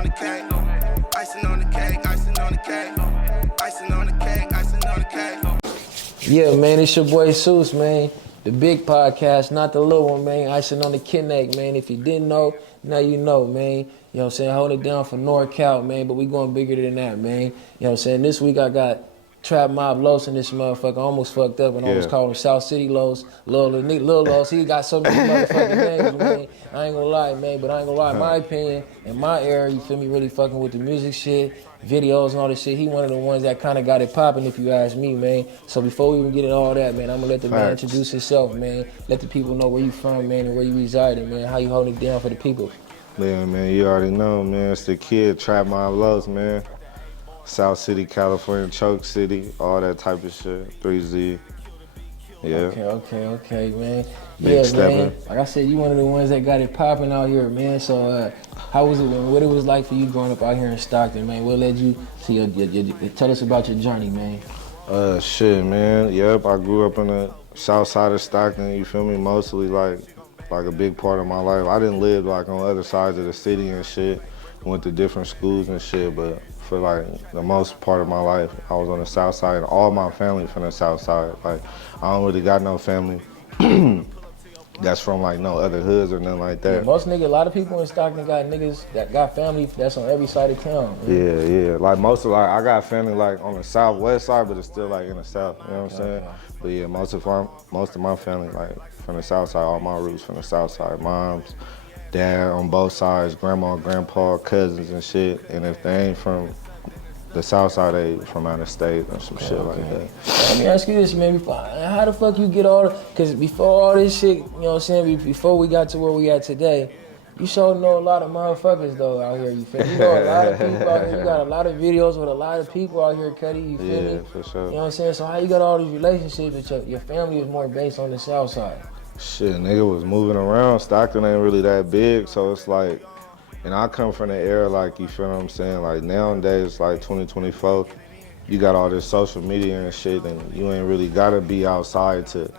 on the cake. Icing on the cake, icing on the cake. Icing on the cake, icing on the cake. Yeah, man, it's your boy Seuss, man. The big podcast, not the little one, man. Icing on the cake, man. If you didn't know, now you know, man. You know what I'm saying? Hold it down for NorCal, man. But we going bigger than that, man. You know what I'm saying? This week I got Trapmob Los in this motherfucker. I almost fucked up and almost called him South City Los. Lil Los, he got so many motherfucking names, man. I ain't gonna lie, man. But I ain't gonna lie, in my opinion, in my era, you feel me, really fucking with the music shit, videos and all this shit. He one of the ones that kind of got it popping, if you ask me, man. So before we even get into all that, man, I'm gonna let the man introduce himself, man. Let the people know where you from, man, and where you residing, man. How you holding it down for the people. Yeah, man, you already know, man. It's the kid, Trapmob Los, man. South City, California, Choke City, all that type of shit. 3Z. Yeah. Okay, man. Big yeah, stepping. Man. Like I said, you one of the ones that got it popping out here, man. So, how was it? What it was like for you growing up out here in Stockton, man? What led you to tell us about your journey, man? Shit, man. Yep, I grew up in the south side of Stockton. You feel me? Mostly like a big part of my life. I didn't live like on other sides of the city and shit. Went to different schools and shit, but for like the most part of my life, I was on the south side, and all my family from the south side. Like, I don't really got no family that's from like no other hoods or nothing like that. Yeah, a lot of people in Stockton got niggas that got family that's on every side of town. Man. Yeah. Like I got family like on the southwest side, but it's still like in the south. You know what I'm saying? But yeah, most of my family like from the south side. All my roots from the south side. Moms, dad on both sides, grandma, grandpa, cousins and shit. And if they ain't from the south side, they from out of state or some shit like that. Let me ask you this, man. How the fuck you get because before all this shit, you know what I'm saying, before we got to where we at today, you sure know a lot of motherfuckers though out here, you feel me? You know a lot of people out here. You got a lot of videos with a lot of people out here, Cuddy, you feel me? Yeah, for sure. You know what I'm saying? So how you got all these relationships with your family is more based on the south side? Shit, nigga was moving around. Stockton ain't really that big, so it's like, and I come from the era, like, you feel what I'm saying? Like, nowadays, like 2024, you got all this social media and shit, and you ain't really gotta be outside to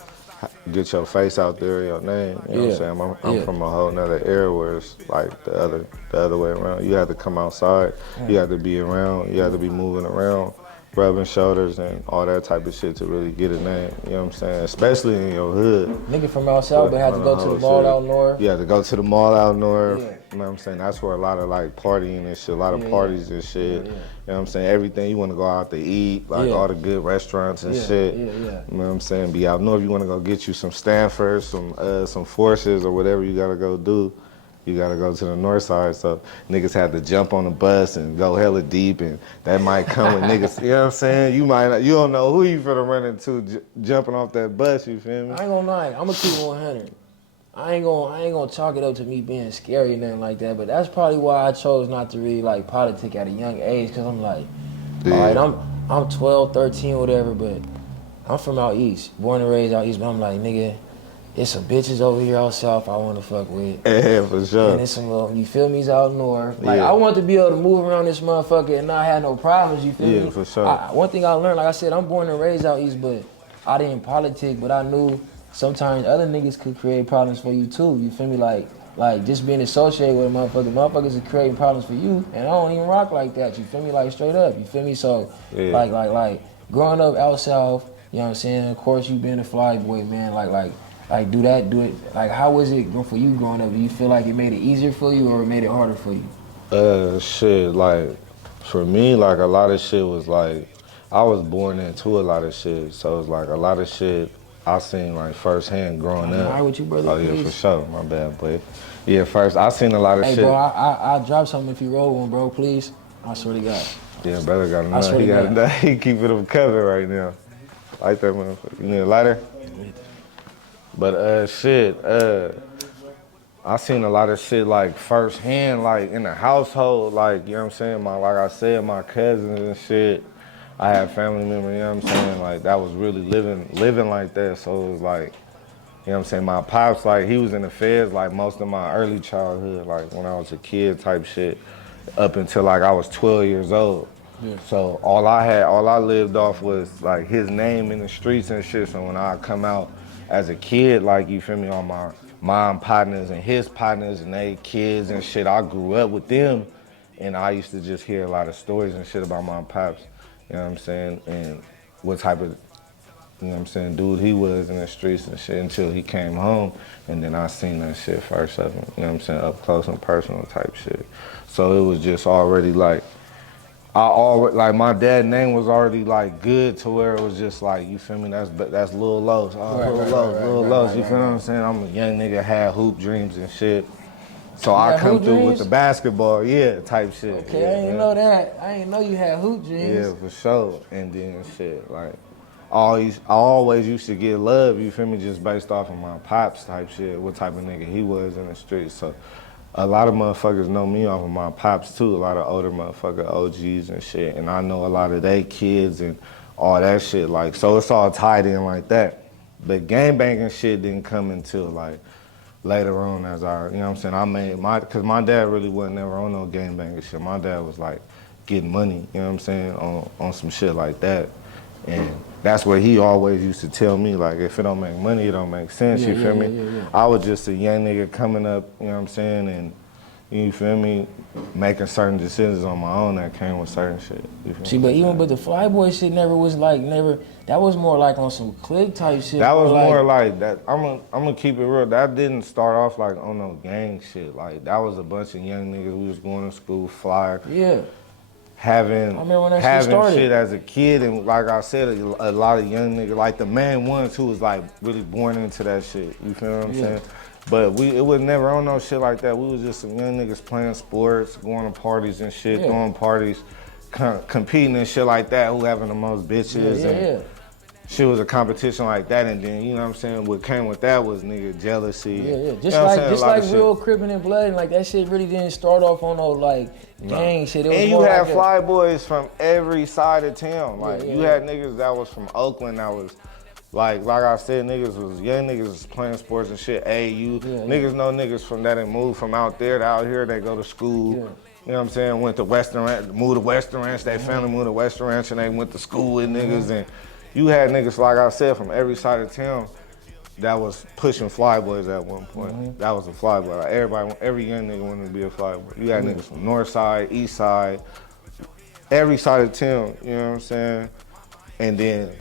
get your face out there, your name. You know what I'm saying? I'm from a whole nother era where it's like the other way around. You had to come outside, you had to be around, you had to be moving around, rubbing shoulders and all that type of shit to really get a name, you know what I'm saying? Especially in your hood. Nigga from out south, but had to go to the mall out north. You had to go to the mall out north. Yeah. You know what I'm saying? That's where a lot of like partying and shit, a lot of parties and shit. You know what I'm saying? Everything, you want to go out to eat, like all the good restaurants and shit. You know what I'm saying? Be out north, you want to go get you some Stanford, some Forces or whatever you got to go do. You gotta go to the north side, so niggas had to jump on the bus and go hella deep, and that might come with niggas, you know what I'm saying? You don't know who you finna run into jumping off that bus, you feel me? I ain't gonna lie, I'm gonna keep it 100. I ain't gonna chalk it up to me being scary or nothing like that, but that's probably why I chose not to really like politic at a young age, cause I'm like, all right, I'm 12, 13, whatever, but I'm from out east, born and raised out east, but I'm like, nigga, there's some bitches over here out south I want to fuck with. Yeah, for sure. And there's some little, you feel me, out north. Like, I want to be able to move around this motherfucker and not have no problems, you feel me? Yeah, for sure. One thing I learned, like I said, I'm born and raised out east, but I didn't politic, but I knew sometimes other niggas could create problems for you too, you feel me? Like just being associated with a motherfuckers are creating problems for you, and I don't even rock like that, you feel me? Like, straight up, you feel me? So, like, growing up out south, you know what I'm saying? Of course, you being a fly boy, man, like, do it. Like, how was it for you growing up? Do you feel like it made it easier for you or it made it harder for you? Shit, like, for me, like, a lot of shit was like, I was born into a lot of shit, so it's like a lot of shit I seen like firsthand growing up. All right with you, brother, Oh yeah, please. for sure, my bad, boy. Yeah, first, I seen a lot of shit. Hey, bro, I'll drop something if you roll one, bro, please. I swear to God. Yeah, brother got enough. He got enough. He keeping him covered right now. Like that, motherfucker. You need a lighter? But I seen a lot of shit like firsthand, like in the household, like, you know what I'm saying? Like I said, my cousins and shit. I had family members, you know what I'm saying? Like, that was really living like that. So it was like, you know what I'm saying? My pops, like, he was in the feds like most of my early childhood, like when I was a kid type shit, up until like I was 12 years old. Yeah. So all I lived off was like his name in the streets and shit. So when I come out as a kid, like, you feel me, all my mom partners and his partners and they kids and shit, I grew up with them. and I used to just hear a lot of stories and shit about my pops, you know what I'm saying, and what type of, you know what I'm saying, dude he was in the streets and shit until he came home, and then I seen that shit first of him, you know what I'm saying, up close and personal type shit. So it was just already like, like my dad's name was already like good to where it was just like, you feel me, that's Lil Los, Lil Los, you feel what I'm saying? I'm a young nigga, had hoop dreams and shit. So I come through with the basketball, type shit. Okay, I didn't know that. I didn't know you had hoop dreams. Yeah, for sure. And then shit, like, I always used to get love, you feel me, just based off of my pops type shit, what type of nigga he was in the streets. So a lot of motherfuckers know me off of my pops too, a lot of older motherfucker OGs and shit. And I know a lot of they kids and all that shit, like, so it's all tied in like that. But gangbanging shit didn't come until like later on as I, you know what I'm saying, cause my dad really wasn't never on no gangbanging shit. My dad was like getting money, you know what I'm saying, on some shit like that. And that's what he always used to tell me, like, if it don't make money, it don't make sense, you feel me? I was just a young nigga coming up, you know what I'm saying, and you feel me, making certain decisions on my own that came with certain shit. You feel See, me? but the Flyboy shit never was like, that was more like on some click type shit. That was more like that, I'm gonna keep it real, that didn't start off like on no gang shit. Like, that was a bunch of young niggas, we was going to school, flyer. Yeah. Having shit as a kid, and like I said, a lot of young niggas, like the main ones who was like really born into that shit, you feel what I'm saying? But it was never on no shit like that. We was just some young niggas playing sports, going to parties and shit, throwing parties, competing and shit like that, who having the most bitches and shit was a competition like that. And then, you know what I'm saying, what came with that was nigga jealousy. Just like real Crippin' and Blood, and like that shit really didn't start off on no like gang shit. It was and you more had like fly boys from every side of town. Like you had niggas that was from Oakland that was like I said, niggas was young niggas was playing sports and shit. Niggas know niggas from that and moved from out there to out here. They go to school. You know what I'm saying? Went to Western Ranch, moved to Western Ranch. Their family moved to Western Ranch and they went to school with niggas. And you had niggas, like I said, from every side of town that was pushing flyboys at one point. That was a flyboy. Like every young nigga wanted to be a flyboy. You had niggas from North Side, East Side, every side of town, you know what I'm saying? And then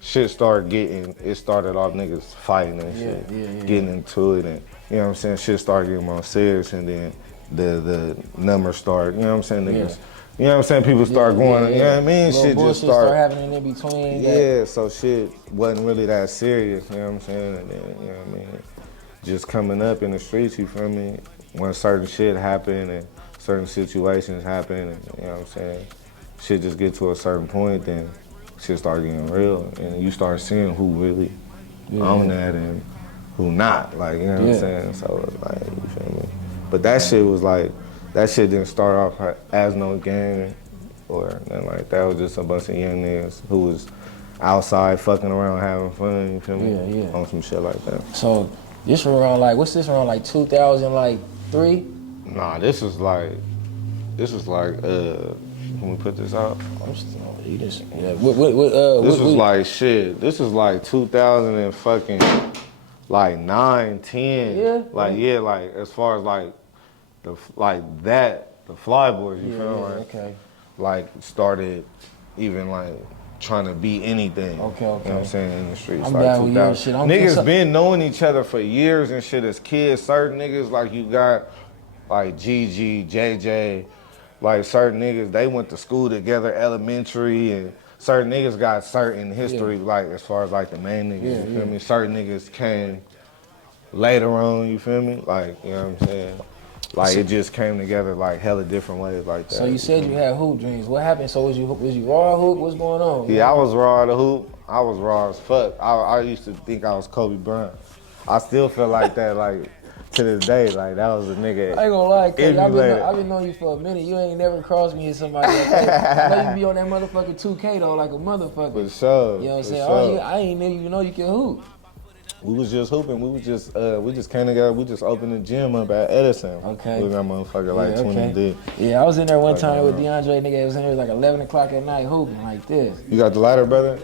shit it started off niggas fighting and shit, getting into it, and you know what I'm saying, shit started getting more serious, and then the numbers started, you know what I'm saying, niggas, you know what I'm saying, people start going, you know what I mean, shit just start happening in between. So shit wasn't really that serious, you know what I'm saying, and then, you know what I mean, just coming up in the streets, you feel me, when certain shit happened and certain situations happen, and you know what I'm saying, shit just get to a certain point, then shit start getting real, and you start seeing who really own that and who not, like, you know what I'm saying? So it's like, you feel me? But that shit was like, that shit didn't start off as no gang or nothing like that. It was just a bunch of young niggas who was outside fucking around having fun, you feel me? On some shit like that. So this was around like, what's this around like 2003? Nah, this was like, can we put this out? This was like 2000 and fucking like 9, 10. Like as far as like the Fly Boys, you feel me? Okay. Like started even like trying to be anything. Okay. You know what I'm saying, in the streets. I'm like down with your shit. Niggas been knowing each other for years and shit as kids. Certain niggas like you got like GG, JJ, like certain niggas, they went to school together, elementary, and certain niggas got certain history, like as far as like the main niggas, you feel me? Certain niggas came later on, you feel me? Like, you know what I'm saying? Like it just came together like hella different ways like that. So you said you had hoop dreams. What happened? So was you raw hoop? What's going on? Yeah, I was raw at the hoop. I was raw as fuck. I used to think I was Kobe Bryant. I still feel like that, like to this day, like that was a nigga. I ain't gonna lie, cuz I've been knowing you for a minute. You ain't never crossed me as somebody like that. I know you be on that motherfucking 2K though, like a motherfucker. For sure. You know what I'm saying? I ain't even know you can hoop. We was just hooping. We just came together. We just opened the gym up at Edison. Okay. We got motherfucker like 20 deep. Yeah, I was in there one time with DeAndre. Nigga, it was in there like 11 o'clock at night hooping like this. You got the lighter, brother?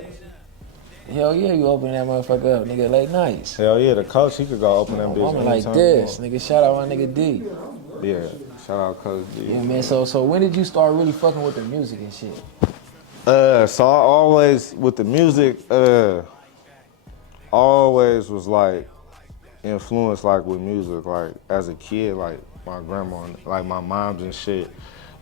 Hell yeah, you open that motherfucker up, nigga, late nights. Hell yeah, the coach, he could go open that bitch like this, nigga, shout out my nigga D. Yeah, Shout out Coach G. Yeah, man. So when did you start really fucking with the music and shit? So I always, with the music, always was like influenced like with music. Like as a kid, like my grandma, like my moms and shit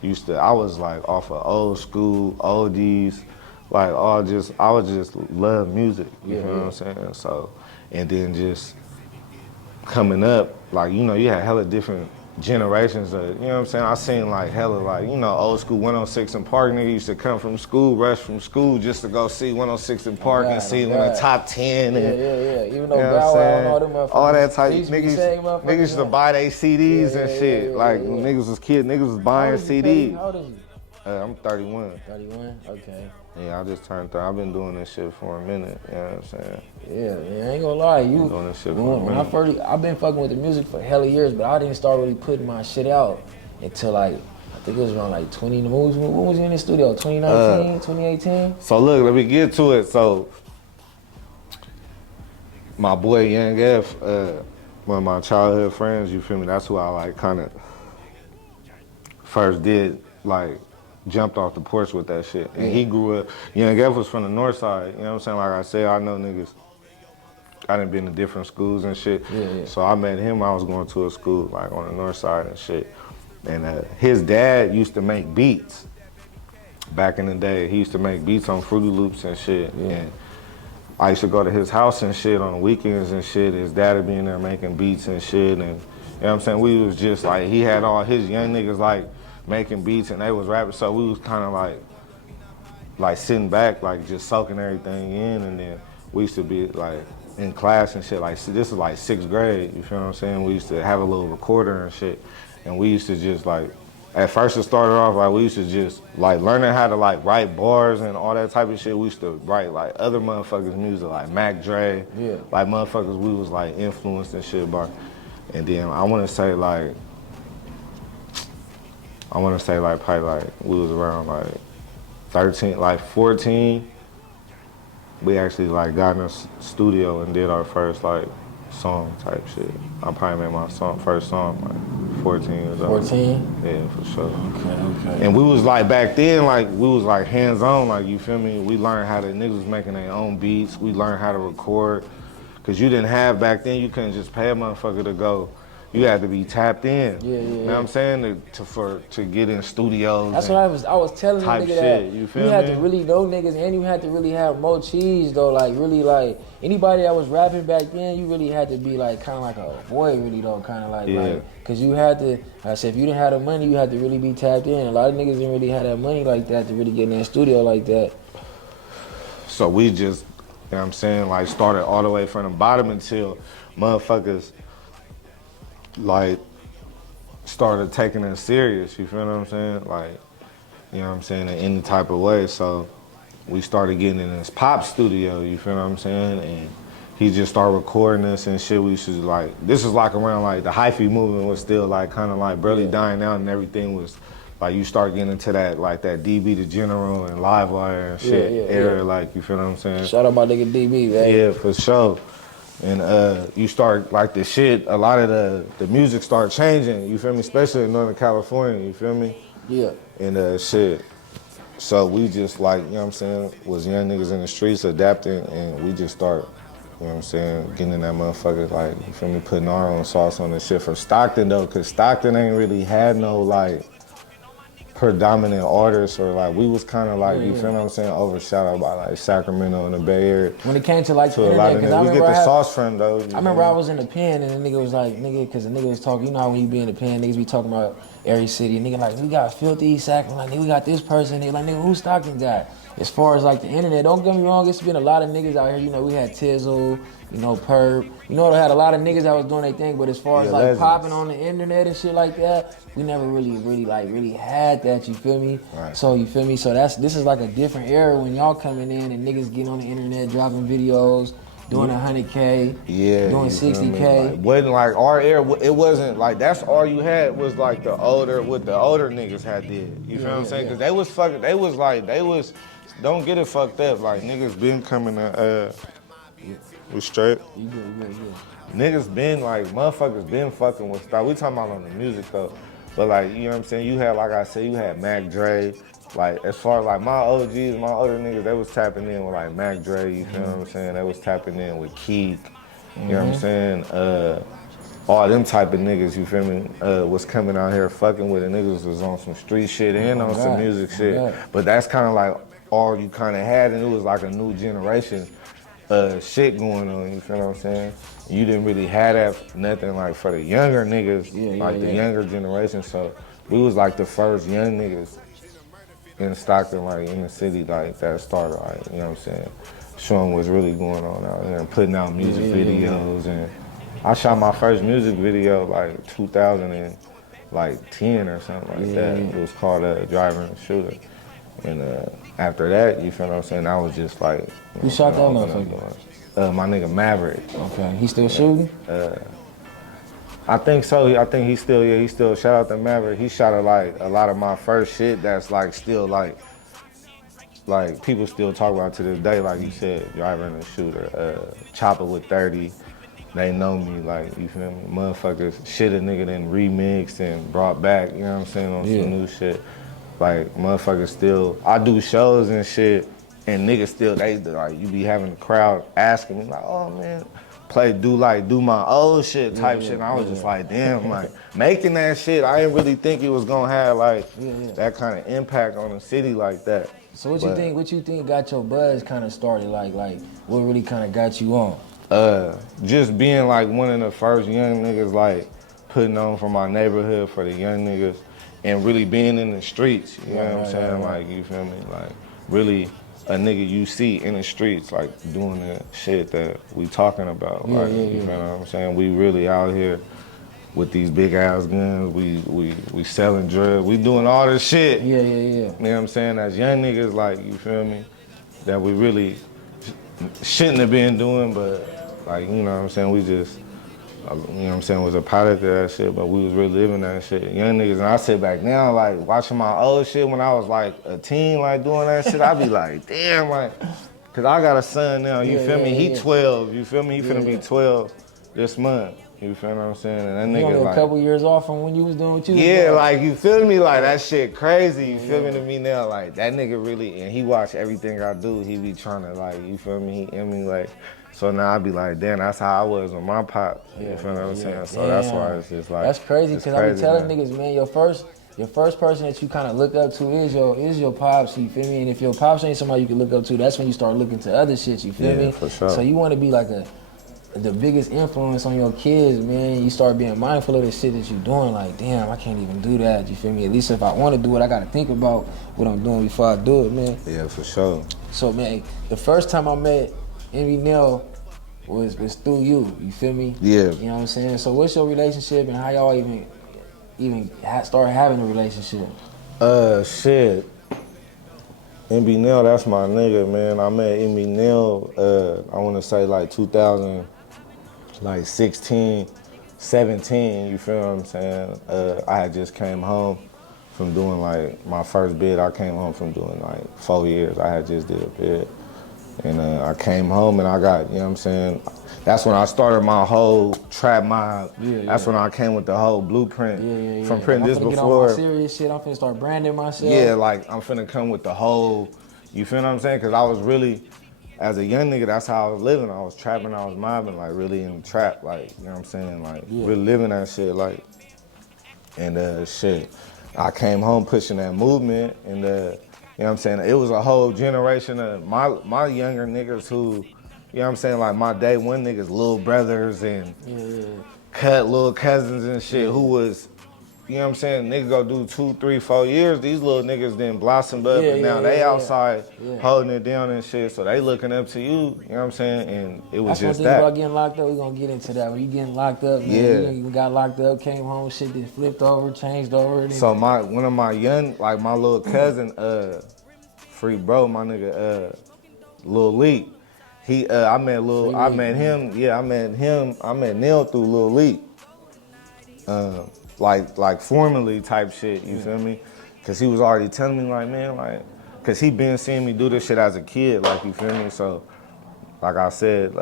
I was like off of old school, oldies, like I would just love music, you know what I'm saying? So, and then just coming up, like, you know, you had hella different generations of, you know what I'm saying? I seen like hella like, you know, old school 106 in Park, nigga used to come from school, rush from school just to go see 106 in Park and see them in the top 10. And, Yeah. Even though you know Bow Wow and all them motherfuckers. all that type, niggas used to buy their CDs and shit. Like when niggas was kids, niggas was buying CDs. How old is you? I'm 31. 31? Okay. Yeah, I just turned 30. I've been doing this shit for a minute, you know what I'm saying? Yeah, man, I ain't gonna lie. You doing this shit for a when I first, I've been fucking with the music for hella years, but I didn't start really putting my shit out until like, I think it was around like 20, when was you in the studio? 2019, 2018? So look, let me get to it. So my boy Young F, one of my childhood friends, you feel me? That's who I like kind of first did, like, jumped off the porch with that shit. And he grew up, Young F was from the north side, you know what I'm saying? Like I said, I know niggas, I done been to different schools and shit. So I met him, I was going to a school like on the north side and shit. And his dad used to make beats back in the day. He used to make beats on Fruity Loops and shit. And I used to go to his house and shit on the weekends and shit. His dad would be in there making beats and shit. And you know what I'm saying? We was just like, he had all his young niggas like making beats and they was rapping. So we was kind of like sitting back, like just soaking everything in. And then we used to be like in class and shit. Like this is like 6th grade, you feel what I'm saying? We used to have a little recorder and shit. And we used to just like, at first it started off like we used to just like learning how to like write bars and all that type of shit. We used to write like other motherfuckers' music, like Mac Dre, like motherfuckers we was like influenced and shit by. And then I wanna say like probably like we was around like 13, like 14. We actually like got in a studio and did our first like song type shit. I probably made my first song like 14 years old. 14? Yeah, for sure. Okay. And we was like back then, like we was like hands-on, like you feel me? We learned how niggas was making their own beats. We learned how to record. Cause you didn't have back then, you couldn't just pay a motherfucker to go. You had to be tapped in. You know what I'm saying? To get in studios. That's what I was telling the nigga that you feel me? had to really know niggas and you had to really have more cheese though. Like really like anybody that was rapping back then, you really had to be like kind of like a boy really though, kind of like cause you had to. I said if you didn't have the money, you had to really be tapped in. A lot of niggas didn't really have that money like that to really get in that studio like that. So we just, you know what I'm saying, like started all the way from the bottom until motherfuckers like started taking it serious, you feel what I'm saying? Like, you know what I'm saying, in any type of way. So we started getting in this pop studio, you feel what I'm saying? And he just started recording us and shit. We used to like, this is like around like the hyphy movement was still like kind of like barely dying out and everything was like you start getting into that like that DB the General and Livewire and shit era, like you feel what I'm saying? Shout out my nigga DB, man. Yeah, for sure. And you start like the shit, a lot of the music start changing, you feel me? Especially in Northern California, you feel me? Yeah. And shit. So we just like, you know what I'm saying, was young niggas in the streets adapting and we just start, you know what I'm saying, getting in that motherfucker, like, you feel me, putting our own sauce on this shit from Stockton though, cause Stockton ain't really had no like predominant artists or like we was kind of like you feel what I'm saying overshadowed by like Sacramento and the Bay Area. When it came to like the internet, cause I we get the sauce from though. I remember I was in the pen and the nigga was like, nigga, cause the nigga was talking. You know how when you be in the pen, niggas be talking about every city. And nigga like, we got Filthy, Sacramento. Like, nigga, we got this person. They like, nigga, who Stockton got? As far as like the internet, don't get me wrong, it's been a lot of niggas out here. You know, we had Tizzle, you know, Perp. You know, they had a lot of niggas that was doing their thing. But as far as like legends. Popping on the internet and shit like that, we never really had that. You feel me? Right. So you feel me? So this is like a different era when y'all coming in and niggas getting on the internet, dropping videos, doing 100K, doing 60K. Like, wasn't like our era. It wasn't like that's all you had was like the older niggas had did. You feel what I'm saying? Cause they was fucking. They was. Don't get it fucked up. Like niggas been coming to. We straight. You good. Niggas been like motherfuckers been fucking with stuff. We talking about on the music though. But like, you know what I'm saying? You had, like I said, you had Mac Dre. Like, as far as like my OGs, my older niggas, they was tapping in with like Mac Dre, you feel what I'm saying? They was tapping in with Keek, you know what I'm saying? All them type of niggas, you feel me, was coming out here fucking with it. Niggas was on some street shit and on some music shit. But that's kind of like all you kind of had, and it was like a new generation shit going on, you feel what I'm saying? You didn't really have that, nothing like for the younger niggas, the younger generation. So we was like the first young niggas in Stockton, like in the city, like that started, like, you know what I'm saying? Showing what's really going on out here and putting out music videos. And I shot my first music video like 2010 or something like that. It was called Driver and Shooter. And after that, you feel what I'm saying? I was just like, Who shot that motherfucker? My nigga Maverick. Okay, he still shooting? I think so. I think he's still, shout out to Maverick. He shot a lot of my first shit that's like still like people still talk about to this day, like you said, Driver and Shooter, Chopper with 30. They know me, like, you feel me? Motherfuckers, shit a nigga then remixed and brought back, you know what I'm saying, on some new shit. Like, motherfuckers still, I do shows and shit, and niggas still, they like, you be having the crowd asking me, like, oh man, do my old shit type shit. And I was just like, damn, like, making that shit, I didn't really think it was gonna have like that kind of impact on the city like that. So what you think got your buzz kind of started? Like what really kind of got you on? Just being like one of the first young niggas, like putting on for my neighborhood for the young niggas, and really being in the streets. You know what I'm saying? Like, you feel me? Like, really a nigga you see in the streets, like doing the shit that we talking about. You feel what I'm saying? We really out here with these big ass guns. We selling drugs. We doing all this shit. You know what I'm saying? As young niggas, like, you feel me? That we really shouldn't have been doing, but like, you know what I'm saying? We just, you know what I'm saying, was a product of that shit, but we was really living that shit. Young niggas, and I sit back now, like, watching my old shit when I was like a teen, like doing that shit, I be like, damn, like, cause I got a son now, you feel me? He 12, you feel me? He finna be 12 this month. You feel what I'm saying? And that nigga, only like, a couple years off from when you was doing what you was yeah, doing. like, you feel me? Like, that shit crazy, you feel me to me now? Like, that nigga really, and he watch everything I do, he be trying to, like, you feel me? He, I mean, like, so now I be like, damn, that's how I was with my pop. You feel what I'm saying? So that's why it's just like, that's crazy, because I be telling niggas, man, your first person that you kind of look up to is your pops, you feel me? And if your pops ain't somebody you can look up to, that's when you start looking to other shit, you feel me? Yeah, for sure. So you want to be like the biggest influence on your kids, man. You start being mindful of the shit that you're doing. Like, damn, I can't even do that. You feel me? At least if I want to do it, I got to think about what I'm doing before I do it, man. Yeah, for sure. So, man, the first time I met MB Nell was through you. You feel me? Yeah. You know what I'm saying? So, what's your relationship and how y'all even start having a relationship? Shit. MB Nell, that's my nigga, man. I met MB Nell, I want to say like 2016, 17, you feel what I'm saying? I had just came home from doing like my first bid. I came home from doing like 4 years. I had just did a bid. And I came home and I got, you know what I'm saying? That's when I started my whole Trapmob. That's when I came with the whole blueprint from printing this before. Get on my serious shit. I'm finna start branding myself. Yeah, like I'm finna come with the whole, you feel what I'm saying? Cause I was really, as a young nigga, that's how I was living. I was trapping, I was mobbing, like really in the trap, like, you know what I'm saying? Like really living that shit, like, and shit. I came home pushing that movement and you know what I'm saying? It was a whole generation of my younger niggas who, you know what I'm saying, like my day one niggas, little brothers and cut little cousins and shit who was, you know what I'm saying, niggas go do 2, 3, 4 years, these little niggas then blossomed up and now they outside holding it down and shit, so they looking up to you, you know what I'm saying, and it was that's just that. That's one thing about getting locked up, we gonna get into that. When you getting locked up, man, you got locked up, came home, shit then flipped over, changed over. So one of my young, like my little cousin, free bro, my nigga, Lil Leak, I met Nell through Lil Leak. Like formally type shit, you feel me? Cause he was already telling me like, man, like, cause he been seeing me do this shit as a kid, like, you feel me? So, like I said,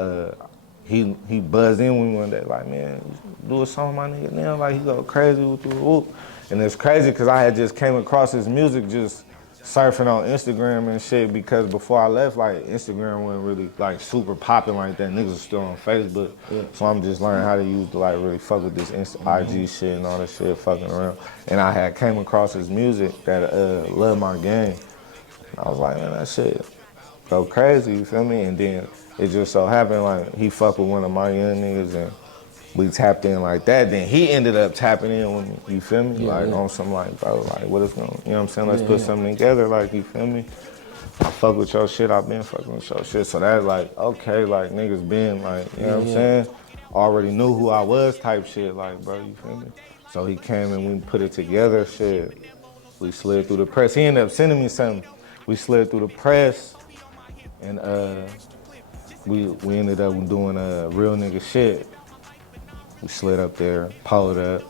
he buzzed in with me one day, like, man, do a song with my nigga now, like he go crazy with you. And it's crazy because I had just came across his music just surfing on Instagram and shit, because before I left, like, Instagram wasn't really like super popping like that. Niggas was still on Facebook. Yeah. So I'm just learning how to use to like really fuck with this IG shit and all that shit, fucking around. And I had came across his music that Love My Game. I was like, man, that shit go crazy, you feel me? And then it just so happened like he fucked with one of my young niggas and we tapped in like that. Then he ended up tapping in with me, you feel me? Yeah, like yeah. on some like, bro, like what is going, you know what I'm saying? Let's Yeah, put yeah. something together, like, you feel me? I fuck with your shit, I've been fucking with your shit. So that's like, okay, like niggas been like, you know what I'm Yeah. saying? Already knew who I was type shit, like, bro, you feel me? So he came and we put it together, shit. We slid through the press. He ended up sending me something. We slid through the press and we ended up doing real nigga shit. We slid up there, pulled up,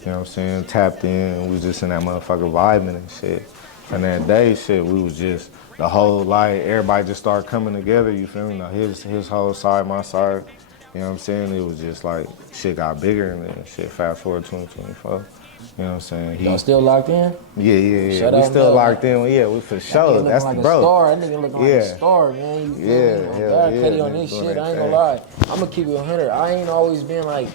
you know what I'm saying, tapped in, we was just in that motherfucker vibing and shit. And that day, shit, we was just, the whole, like, everybody just started coming together, you feel me? Now, his whole side, my side, you know what I'm saying? It was just like, shit got bigger and then shit, fast forward 2024. You know what I'm saying? Y'all still locked in? Yeah. Shout We out still Mel. locked in. Yeah, we for sure. That's like the a bro. star. That nigga looking like Yeah. a star, man. You feel me? Yeah, Oh, hell God, yeah, Petty on niggas this doing shit. their I ain't gonna thing. lie. I'm gonna keep it 100. I ain't always been like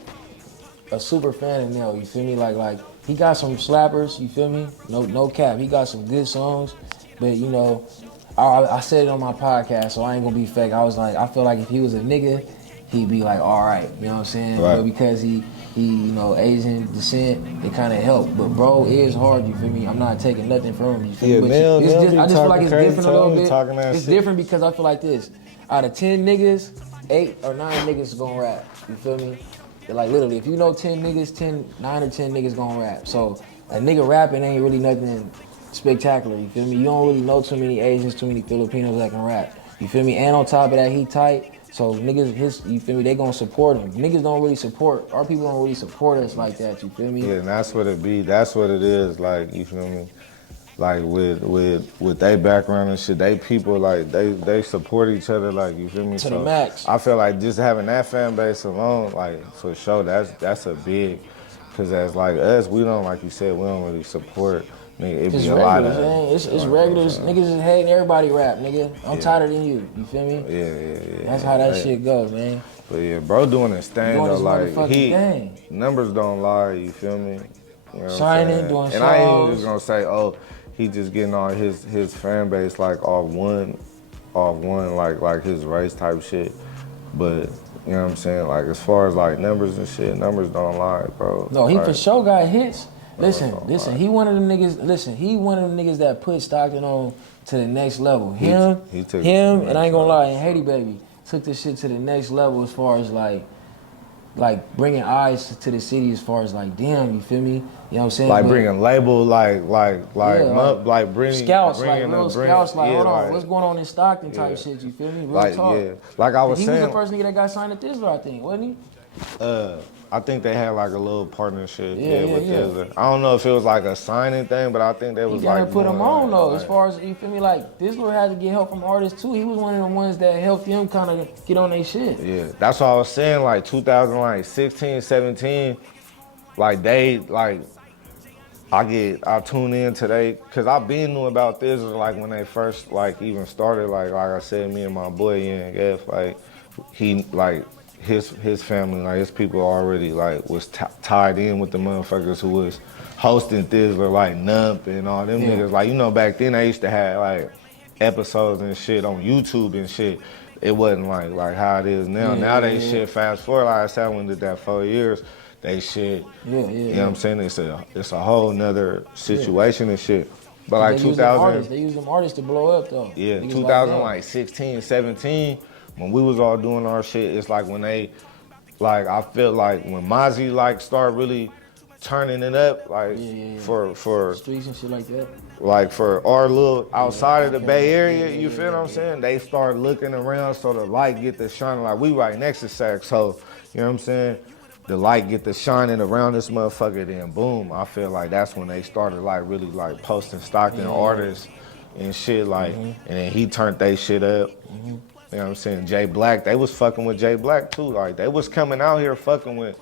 a super fan of Nell. You feel me? Like he got some slappers. You feel me? No cap. He got some good songs, but you know, I said it on my podcast, so I ain't gonna be fake. I was like, I feel like if he was a nigga, he'd be like, all right. You know what I'm saying? Right. But because he you know, Asian descent, it kind of helped. But bro, it is hard, you feel me? I'm not taking nothing from him, you feel Yeah, me? But Nell it's just, be I just feel like talking it's crazy, different a little tell me, bit. talking that It's shit. different because I feel like this. Out of 10 niggas, 8 or 9 niggas gonna rap, you feel me? Like literally, if you know 10 niggas, 9 or 10 niggas gonna rap. So a nigga rapping ain't really nothing spectacular, you feel me? You don't really know too many Asians, too many Filipinos that can rap, you feel me? And on top of that, he tight. So niggas, you feel me? They gonna support him. Niggas don't really support, our people don't really support us like that, you feel me? Yeah, and that's what it be. That's what it is, like, you feel me? Like with their background and shit, they people like they support each other, like, you feel me? To the max. I feel like just having that fan base alone, like, for sure, that's a big, cause as like us, we don't, like you said, we don't really support. Nigga, it It's be a lot regulars, of man. It's regulars. Niggas is hating everybody rap, nigga. I'm tighter than you. You feel me? Yeah. That's how that shit goes, man. But yeah, bro doing his thing Doing though, his like motherfucking thing. numbers don't lie, you feel me? You know what I'm Signing, saying? doing and I ain't even shows. just gonna say, oh, he just getting all his fan base like off one like his race type shit. But you know what I'm saying? Like as far as like numbers and shit, numbers don't lie, bro. No, he like, for sure got hits. Listen, lie. he one of the niggas that put Stockton on to the next level. Him, he took it to the and I next ain't gonna level, lie, and Haiti Baby took this shit to the next level as far as like bringing eyes to the city as far as like, damn, you feel me? You know what I'm saying? like But bringing label, like bringing scouts, bringing like real a scouts, like yeah, hold on, like, what's going on in Stockton type yeah. shit, you feel me? Real like talk. yeah, like I was He saying. was the first nigga that got signed to Thizzler, I think, wasn't he? I think they had like a little partnership Yeah. with Thizzler. I don't know if it was like a signing thing, but I think they was You gotta like put him doing, on though, like, as far as, you feel me, like, Thizzler had to get help from artists too. He was one of the ones that helped him kind of get on their shit. Yeah, that's what I was saying, like 2016, 17, like they, like, I tune in today, cause I been knew about Thizzler, like when they first, like, even started, like I said, me and my boy, Young F, like, he, like, his family, like his people already like was tied in with the motherfuckers who was hosting Thizzler, like Nump and all them niggas. Like, you know, back then they used to have like episodes and shit on YouTube and shit. It wasn't like how it is now. Now they shit fast forward. Like I said, when did that 4 years, they shit. You know what I'm saying? It's a whole nother situation and shit. But like 2000, they use them artists to blow up though. yeah, Niggas 2016, 17, when we was all doing our shit, it's like when they, like, I feel like when Mozzie, like, started really turning it up, like, for streets and shit like that. like, for our little outside of the Bay Area, you feel what I'm saying? They started looking around so the light get to shining, like, we right next to Sac, so, you know what I'm saying? The light get to shining around this motherfucker, then boom, I feel like that's when they started, like, really, like, posting Stockton artists and shit, like, and then he turned they shit up. You know what I'm saying? Jay Black, they was fucking with Jay Black too. Like, they was coming out here fucking with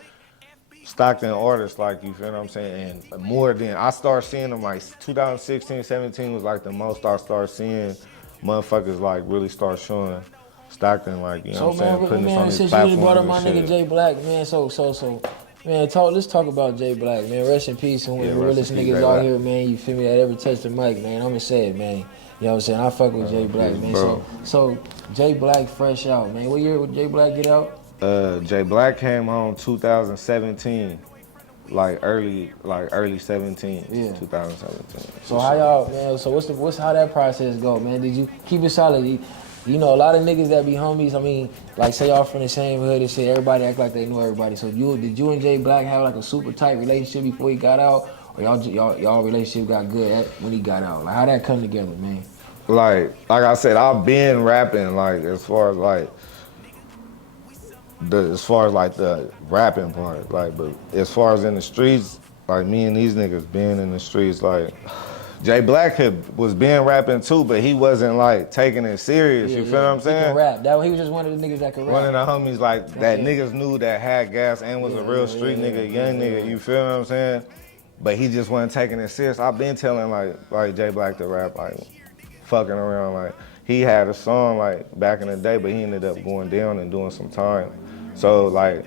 Stockton artists, like, you feel what I'm saying? And more than, I started seeing them like 2016, 17 was like the most I started seeing motherfuckers like really start showing Stockton, like, you know what I'm saying, putting us on these since you just brought platforms up my and nigga shit. Jay Black, man, man, let's talk about Jay Black, man. Rest in peace, and one of the rest in realest peace, niggas Jay out Black. here, man. You feel me? That ever touched the mic, man. I'ma say it, man. You know what I'm saying? I fuck with Jay Black, man. bro. So Jay Black fresh out, man. What year would Jay Black get out? Jay Black came home 2017, like early 17, Yeah. 2017. So how y'all, man? So what's how that process go, man? Did you keep it solid? You know, a lot of niggas that be homies. I mean, like say y'all from the same hood and shit. Everybody act like they know everybody. So did you and Jay Black have like a super tight relationship before he got out, or y'all relationship got good when he got out? Like how that come together, man? Like I said, I've been rapping, like, as far as the rapping part, like, but as far as in the streets, like, me and these niggas being in the streets, like, Jay Black was being rapping too, but he wasn't like taking it serious. You feel what I'm saying? He can rap. He was just one of the niggas that could rap. One of the homies like that niggas knew that had gas and was a real street nigga, young nigga. You feel what I'm saying? But he just wasn't taking it serious. I've been telling like Jay Black to rap, like, fucking around. Like, he had a song like back in the day, but he ended up going down and doing some time. So like,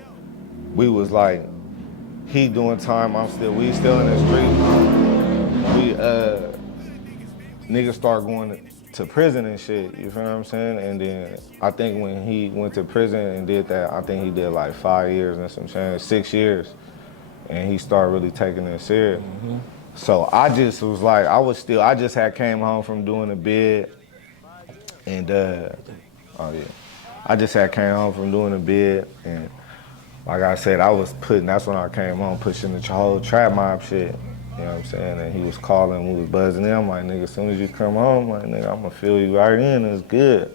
we was like, he doing time, we still in the street. Niggas start going to prison and shit, you feel what I'm saying? And then I think when he went to prison and did that, I think he did like 5 years and some change, 6 years. And he started really taking it serious. Mm-hmm. So I just was like, I just had came home from doing a bid. And, I just had came home from doing a bid. And like I said, that's when I came home pushing the whole Trapmob shit. You know what I'm saying? And he was calling, we was buzzing in. I'm like, nigga, as soon as you come home, like, nigga, I'm gonna feel you right in, it's good.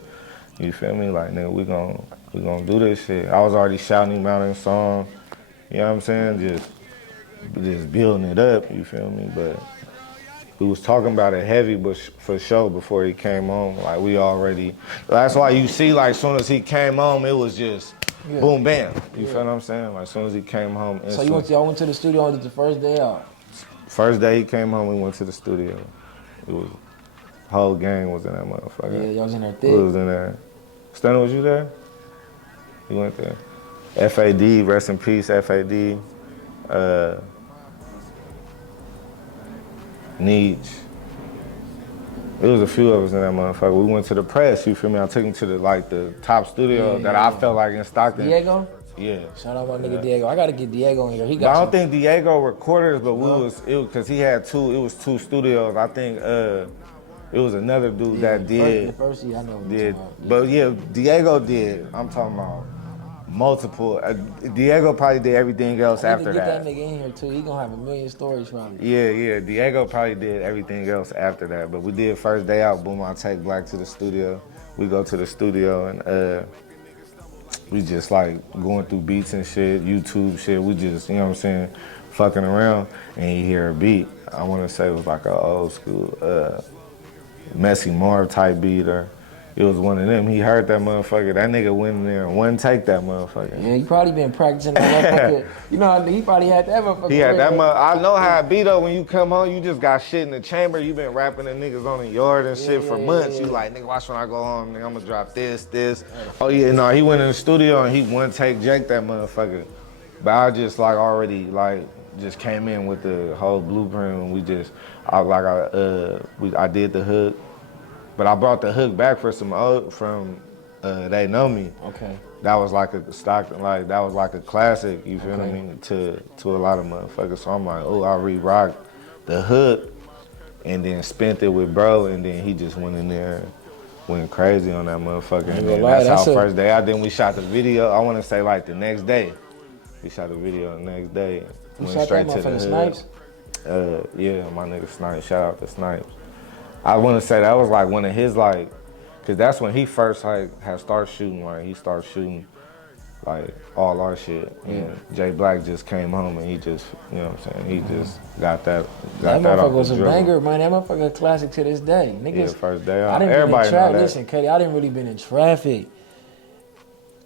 You feel me? Like, nigga, we gonna do this shit. I was already shouting him out in song. You know what I'm saying? Just building it up, you feel me? But we was talking about it heavy, but for sure before he came home. Like, that's why you see, like, as soon as he came home, it was just boom, bam. You feel what I'm saying? Like, as soon as he came home. So y'all went to the studio on the first day out? First day he came home, we went to the studio. It was, whole gang was in that motherfucker. Yeah, y'all was in there thick. We was in there. Stunner, was you there? He went there. FAD, rest in peace, FAD. Neej. It was a few of us in that motherfucker. We went to the press, you feel me? I took him to the top studio that I felt like in Stockton. Diego? Yeah. Shout out my nigga Diego. I gotta get Diego in here. I don't think Diego recorded, but cause he had it was two studios. I think it was another dude that did. The first year I know. Did, but yeah, Diego did. I'm talking about multiple. Diego probably did everything else after get that. That nigga in here too. He gonna have a million stories from me. Yeah. Diego probably did everything else after that. But we did first day out. Boom, I take Black to the studio. We go to the studio and we just like going through beats and shit, YouTube shit. We just, you know what I'm saying, fucking around, and you hear a beat. I want to say it was like an old school Messy Marv type beat, or it was one of them. He heard that motherfucker. That nigga went in there and one take that motherfucker. Yeah, he probably been practicing that motherfucker. You know, he probably had that motherfucker. He had that I know how it be though. When you come home, you just got shit in the chamber. You been rapping to niggas on the yard and shit for months. You like, nigga, watch when I go home, nigga, I'm gonna drop this. Oh yeah, no, he went in the studio and he one take Jake that motherfucker. But I just like already like just came in with the whole blueprint and I did the hook. But I brought the hook back for from They Know Me. Okay. That was like a Stockton, like that was like a classic, you feel me, to a lot of motherfuckers. So I'm like, I re-rocked the hook and then spent it with bro, and then he just went in there, went crazy on that motherfucker. And then that's our first day out. Then we shot the video, I wanna say like the next day. We shot the video the next day. Went straight to the hood. Snipes? Yeah, my nigga Snipes, shout out to Snipes. I want to say that was like one of his like, cause that's when he first like had started shooting. Like he started shooting like all our shit. And Jay Black just came home and he just, you know what I'm saying? He just got that. That motherfucker was a banger, man. That motherfucker a classic to this day. Niggas, yeah, first day out. I didn't Everybody been in know that. Listen, Cuddy, I didn't really been in traffic.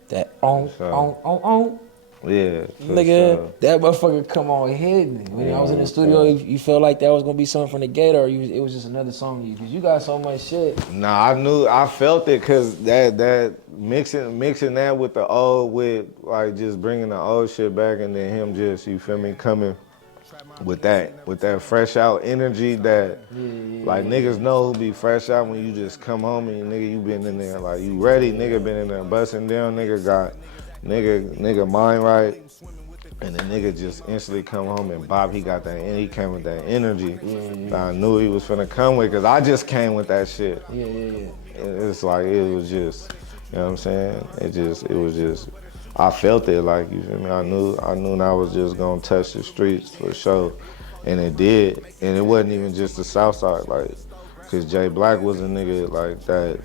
That on. Yeah, for Nigga, sure. that motherfucker come on hitting. When I was in the studio, you felt like that was gonna be something from the gate, or it was just another song to you? Because you got so much shit. Nah, I felt it because that mixing that with the old, with like just bringing the old shit back, and then him just, you feel me, coming with that fresh out energy that like niggas know who be fresh out when you just come home and nigga you been in there like you ready, nigga been in there busting down, nigga got nigga mind right. And the nigga just instantly come home and Bob, he got that, and he came with that energy that I knew he was finna come with, cause I just came with that shit. It's like, it was just, you know what I'm saying? It was just, I felt it, like, you feel me? I knew I was just gonna touch the streets for sure. And it did. And it wasn't even just the South Side, like, cause Jay Black was a nigga like that,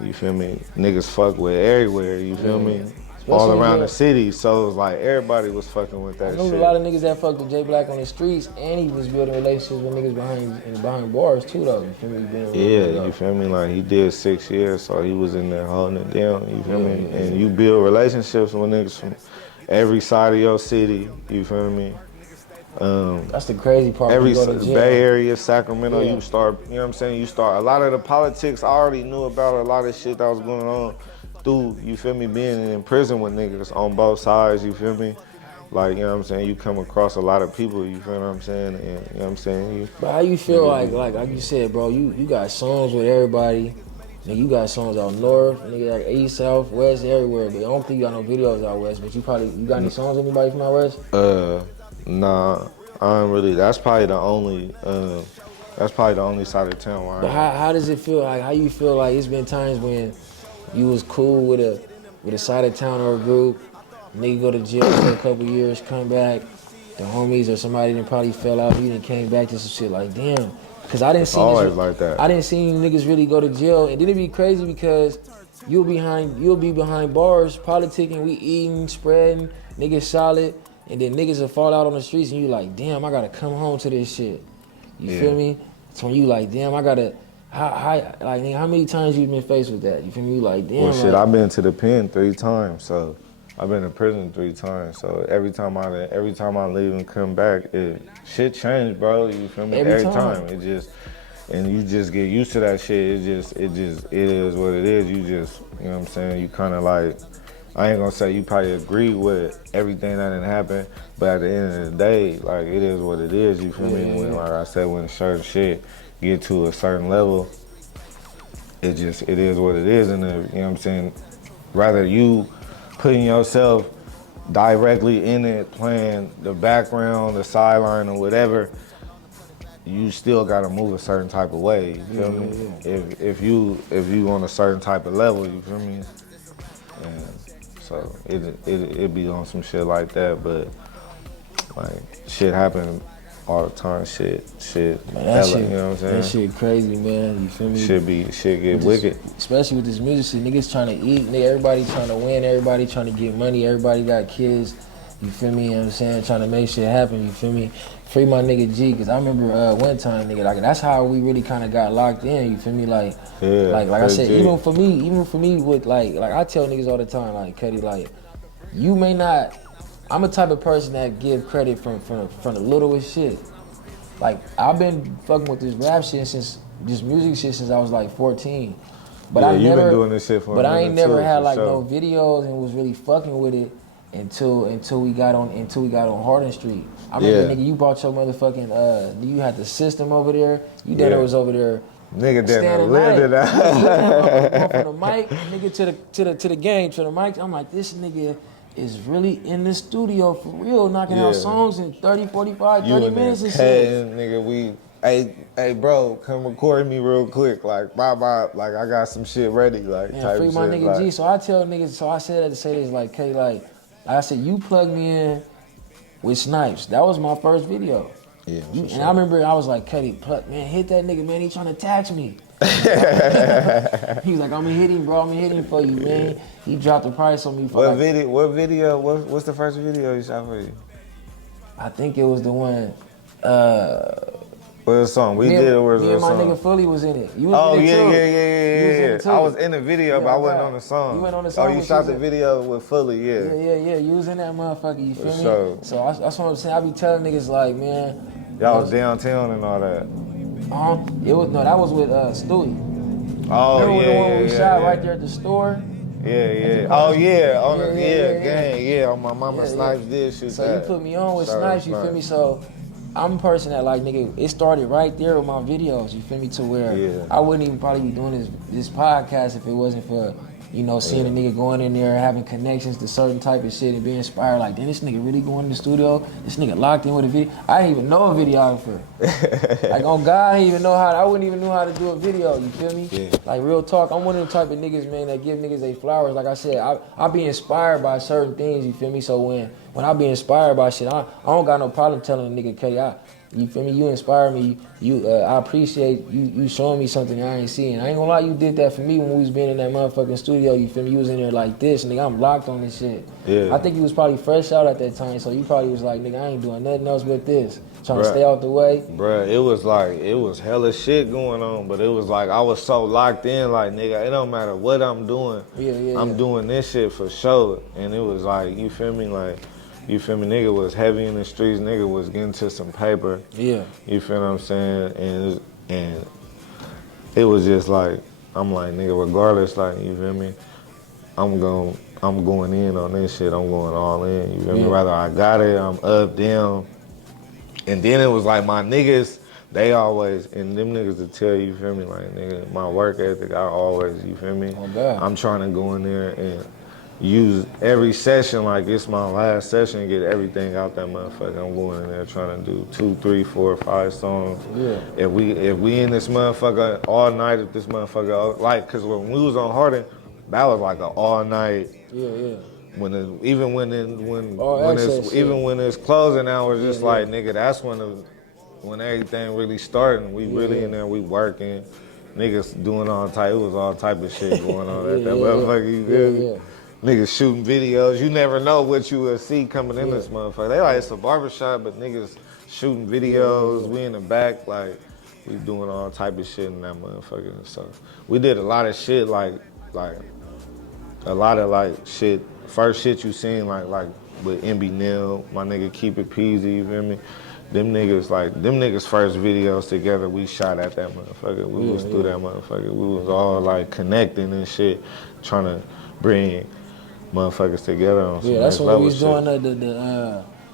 you feel me? Niggas fuck with everywhere, you feel me? All around the city, so it was like everybody was fucking with that shit. I knew a lot of niggas that fucked with Jay Black on the streets, and he was building relationships with niggas behind bars too, though. You feel me? Yeah, you feel me? Like, he did 6 years, so he was in there holding it down, you feel me? And you build relationships with niggas from every side of your city, you feel me? That's the crazy part. Every you go to jail. Bay Area, Sacramento, you start, you know what I'm saying? You start, a lot of the politics I already knew about, a lot of shit that was going on through, you feel me, being in prison with niggas on both sides, you feel me? Like, you know what I'm saying? You come across a lot of people, you feel what I'm saying? And, you know what I'm saying? But how you feel like you said, bro, you got songs with everybody. Nigga, you got songs out north, nigga, like east, south, west, everywhere. But I don't think you got no videos out west. But you got any songs with anybody from out west? Nah, I don't really. That's probably the only side of town where But how does it feel? Like, how you feel like it's been times when you was cool with a side of town or a group, nigga go to jail for a couple years, come back, the homies or somebody didn't probably fell out, he done came back to some shit like, damn. Cause I didn't see always like that. I didn't see niggas really go to jail, and then it'd be crazy because you'll be behind bars, politicking, we eating, spreading, niggas solid, and then niggas will fall out on the streets, and you like, damn, I gotta come home to this shit. You feel me? So when you like, damn, I gotta. How many times you been faced with that? You feel me? You like, damn. Well, shit, I've been to the pen 3 times, so I've been to prison 3 times. So every time I leave and come back, shit changed, bro. You feel me? Every time. It just, and you just get used to that shit. It is what it is. You just, you know what I'm saying? You kind of like, I ain't gonna say you probably agree with everything that didn't happen, but at the end of the day, like, it is what it is. You feel me? When, like I said, when certain shit get to a certain level, it is what it is. And you know what I'm saying, rather you putting yourself directly in it, playing the background, the sideline, or whatever, you still gotta move a certain type of way. You feel me? If you on a certain type of level, you feel me? And so it be on some shit like that, but like, shit happen all the time, shit, man, you know what I'm saying? That shit crazy, man, you feel me? Shit get wicked. Especially with this music shit, niggas trying to eat, everybody trying to win, everybody trying to get money, everybody got kids, you feel me, you know what I'm saying, trying to make shit happen, you feel me? Free my nigga G, cause I remember one time, nigga, like, that's how we really kind of got locked in, you feel me, like I said, G. even for me, with like I tell niggas all the time, like, Cuddy, like, you may not, I'm a type of person that give credit from the littlest shit. Like, I've been fucking with this rap shit this music shit since I was like 14. But you've been doing this shit for a minute. But I ain't never had like no videos and was really fucking with it until we got on Hardin Street. I remember, nigga, you brought your motherfucking you had the system over there. You done was over there. Nigga didn't live it out. From the mic, nigga, to the game, to the mic. I'm like, this nigga is really in the studio for real, knocking out songs in 30, 45, 30 minutes and shit. Nigga, hey, bro, come record me real quick. Like, bye, like, I got some shit ready. Like, man, type free of my shit, nigga G. So I tell niggas, so I said that to say this, like, K, like I said, you plugged me in with Snipes. That was my first video. Yeah, and I remember I was like, Cuddy, man, hit that nigga, man. He trying to tax me. He's like, I'm gonna hit him, bro. I'm gonna hit him for you, man. He dropped the price on me for what's the first video you shot for you? I think it was the one, What song? We did it. Where's me the and my song? nigga Fully was in it. You was Oh in it yeah, too. yeah, You was yeah, in yeah, it too. yeah. I was in the video, Yeah, but I wasn't on the song. You went on the song. Oh, you with shot the Susan. video with Fully, yeah. Yeah. You was in that motherfucker. You feel me? sure. So that's what I'm saying. I be telling niggas like, man. Y'all was downtown and all that. That was with Stewie. Oh Remember the one we shot yeah. right there at the store? Yeah. Oh yeah, on the gang, yeah. On my mama Yeah. Snipes did shoot So that. you put me on with Shout out Snipes, you feel me? So I'm a person that like, nigga, it started right there with my videos, you feel me? To where I wouldn't even probably be doing this podcast if it wasn't for, you know, seeing a nigga going in there, having connections to certain type of shit and being inspired. Like, damn, this nigga really going in the studio. This nigga locked in with a video. I didn't even know a videographer. Like, on God, I didn't even know I wouldn't even know how to do a video, you feel me? Yeah. Like, real talk, I'm one of the type of niggas, man, that give niggas they flowers. Like I said, I be inspired by certain things, you feel me? So when I be inspired by shit, I don't got no problem telling a nigga, you feel me? You inspire me. I appreciate you showing me something I ain't seen. I ain't gonna lie, you did that for me when we was being in that motherfucking studio. You feel me? You was in there like this, nigga. I'm locked on this shit. Yeah. I think you was probably fresh out at that time, so you probably was like, nigga, I ain't doing nothing else but this. Trying to stay out the way. Bruh, it was hella shit going on, but it was like I was so locked in, like nigga, it don't matter what I'm doing. I'm doing this shit for sure. And it was like, you feel me, nigga was heavy in the streets, nigga was getting to some paper. Yeah. You feel what I'm saying? And it was just like, I'm like, nigga, regardless, like, you feel me? I'm going in on this shit, I'm going all in, you feel me? Whether I got it, I'm up, down. And then it was like my niggas, they always, and them niggas to tell you, feel me, like, nigga, my work ethic, I always, you feel me? I'm trying to go in there and use every session like it's my last session and get everything out that motherfucker. I'm going in there trying to do 2, 3, 4, 5 songs. Yeah. If we in this motherfucker all night, if this motherfucker, like, cause when we was on Hardin, that was like an all night. Yeah. Even when it's closing hours, just like nigga, that's when everything really started. We really in there, we working, niggas doing it was all type of shit going on at that motherfucker. You feel me? Niggas shooting videos. You never know what you will see coming in this motherfucker. They like it's a barbershop, but niggas shooting videos. We in the back, like we doing all type of shit in that motherfucker and stuff. We did a lot of shit like a lot of like shit. First shit you seen like with MB Nell, my nigga Keep It Peasy, you feel me? Them niggas first videos together we shot at that motherfucker. We was through that motherfucker. We was all like connecting and shit, trying to bring motherfuckers together on some that's next when level we was shit. doing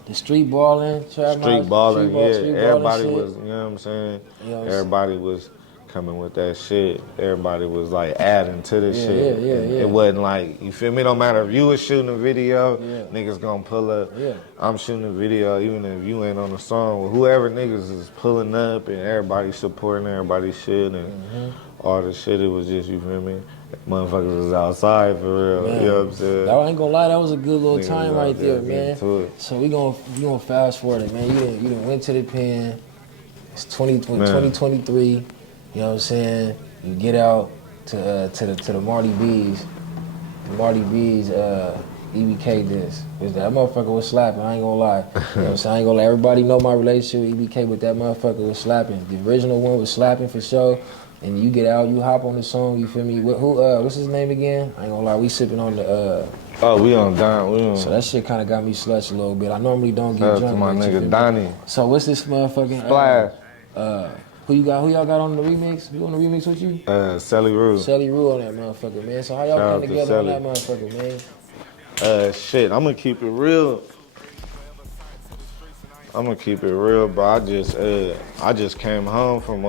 the street balling, Street balling, everybody shit. was, you know what I'm saying? Everybody was coming with that shit. Everybody was like adding to the shit. It wasn't like, you feel me? No matter if you was shooting a video, niggas gonna pull up. I'm shooting a video, even if you ain't on the song. Whoever niggas is pulling up and everybody supporting everybody's shit and all the shit, it was just, you feel me? Motherfuckers was outside for real, man. You know what I'm saying? I ain't gonna lie, that was a good little time right there, man. So we gonna fast forward it, man. You done went to the pen. It's 2023. You know what I'm saying? You get out to the Marty B's. The Marty B's EBK disc. That motherfucker was slapping, I ain't gonna lie. You know what I'm saying? I ain't gonna let everybody know my relationship with EBK, but that motherfucker was slapping. The original one was slapping for sure. And you get out, you hop on the song, you feel me? What's his name again? I ain't gonna lie, we sipping on the we on Don. So that shit kind of got me slushed a little bit. I normally don't get drunk. To my nigga Donnie. So what's this motherfucking Splash? Who y'all got on the remix? Who on the remix with you? Sally Rue. Sally Rue on that motherfucker, man. So how y'all come together on that motherfucker, man? Shit, I'm gonna keep it real. Bro. I just came home from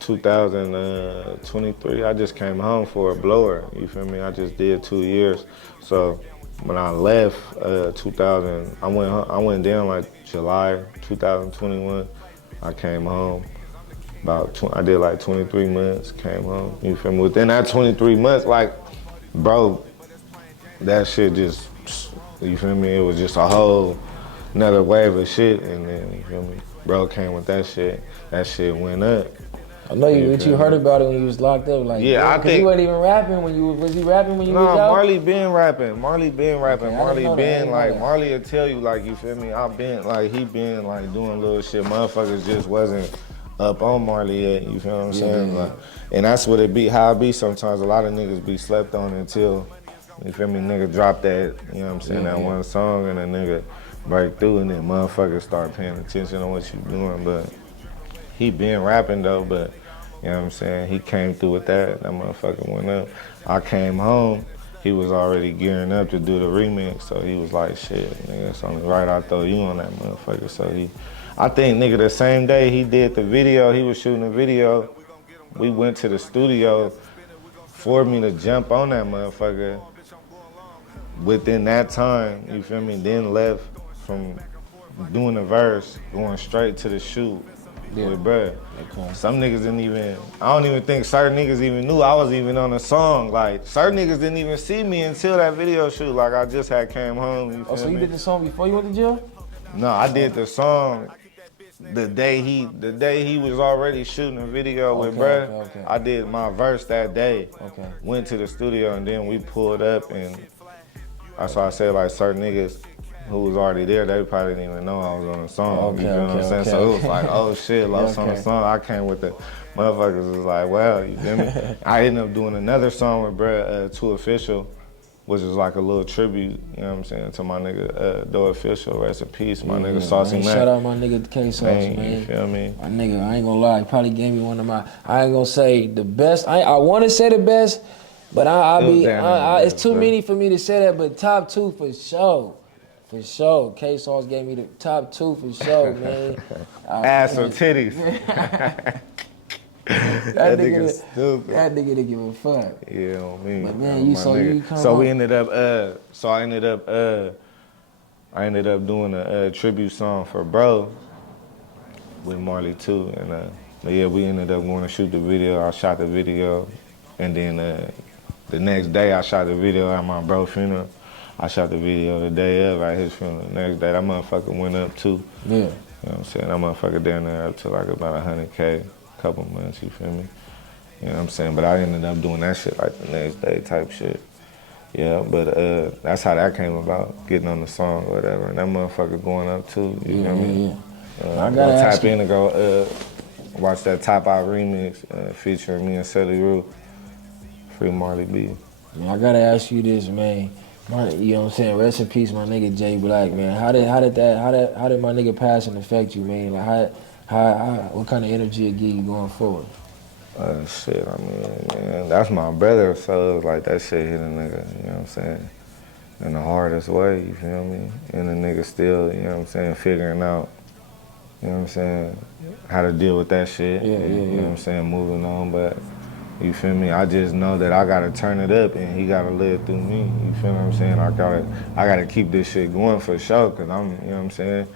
2023. I just came home for a blower. You feel me? I just did 2 years. So when I left, I went down like July 2021. I came home. I did like 23 months. Came home. You feel me? Within that 23 months, like, bro, that shit just, you feel me? It was just a whole another wave of shit, and then, you feel me? Bro came with that shit. That shit went up. I know you. What you feel heard me? about it when you was locked up? Like, Yeah, I cause think- he wasn't even rapping when you was he rapping when you No, was out? Marley been rapping. Marley been rapping. Okay, I didn't Marley know that. I been didn't know like, that. Marley will tell you, like, you feel me? I've been, like, he been, like, doing little shit. Motherfuckers just wasn't up on Marley yet, you feel what I'm saying? Yeah. Like, and that's what it be, how it be sometimes. A lot of niggas be slept on until, you feel me, nigga drop that, you know what I'm saying, that one song and a nigga break through and then motherfuckers start paying attention on what you doing. But he been rapping though, but you know what I'm saying? He came through with that motherfucker went up. I came home, he was already gearing up to do the remix, so he was like, shit, nigga, it's only right I throw you on that motherfucker. So I think, nigga, the same day he did the video, he was shooting the video, we went to the studio for me to jump on that motherfucker. Within that time, you feel me, then left from doing the verse, going straight to the shoot with bruh. Okay. Some niggas didn't even, I don't even think certain niggas even knew I was even on the song. Like, certain niggas didn't even see me until that video shoot. Like, I just had came home, you feel Oh, so me? you did the song before you went to jail? No, I did the song the day he was already shooting a video with bruh. Okay. I did my verse that day. Okay. Went to the studio and then we pulled up and that's why I said like certain niggas who was already there, they probably didn't even know I was on the song. You feel what I'm saying? So it was like, oh shit, Los on the song. I came with the motherfuckers was like, well, you feel me? I ended up doing another song with bruh, Too Official, which is like a little tribute, you know what I'm saying, to my nigga, Do Official, rest in peace, my nigga Saucy Man, Mac. shout out my nigga K-Sauce, man. You feel me? My nigga, I ain't gonna lie, he probably gave me one of my, I ain't gonna say the best, I wanna say the best, but it's too many for me to say that, but top two for sure. For sure. K-Sauce gave me the top two for sure, man. Ass or titties. That nigga stupid. That nigga didn't give a fuck. Yeah, on me. But man, you come So on. we ended up, I ended up doing a tribute song for Bro with Marley too. And yeah, we ended up going to shoot the video. I shot the video. And then the next day I shot the video at my bro funeral. I shot the video the day of at his funeral. The next day that motherfucker went up too. Yeah. You know what I'm saying? That motherfucker down there up to like about 100K, couple months, you feel me? You know what I'm saying? But I ended up doing that shit like the next day type shit. Yeah, but that's how that came about, getting on the song or whatever. And that motherfucker going up too, you feel me? I gotta ask tap in and go watch that Top Out remix featuring me and Sally Rue, Free Marley B. Yeah, I gotta ask you this, man. You know what I'm saying? Rest in peace, my nigga Jay Black, man. How did my nigga passing affect you, man? Like what kind of energy it give you going forward? Shit, I mean, man, that's my brother, so it's like that shit hit a nigga, you know what I'm saying? In the hardest way, you feel me? And the nigga still, you know what I'm saying, figuring out, you know what I'm saying, how to deal with that shit. You know what I'm saying, moving on, but you feel me? I just know that I gotta turn it up and he gotta live through me. You feel what I'm saying? I gotta keep this shit going for sure, cause I'm, you know what I'm saying?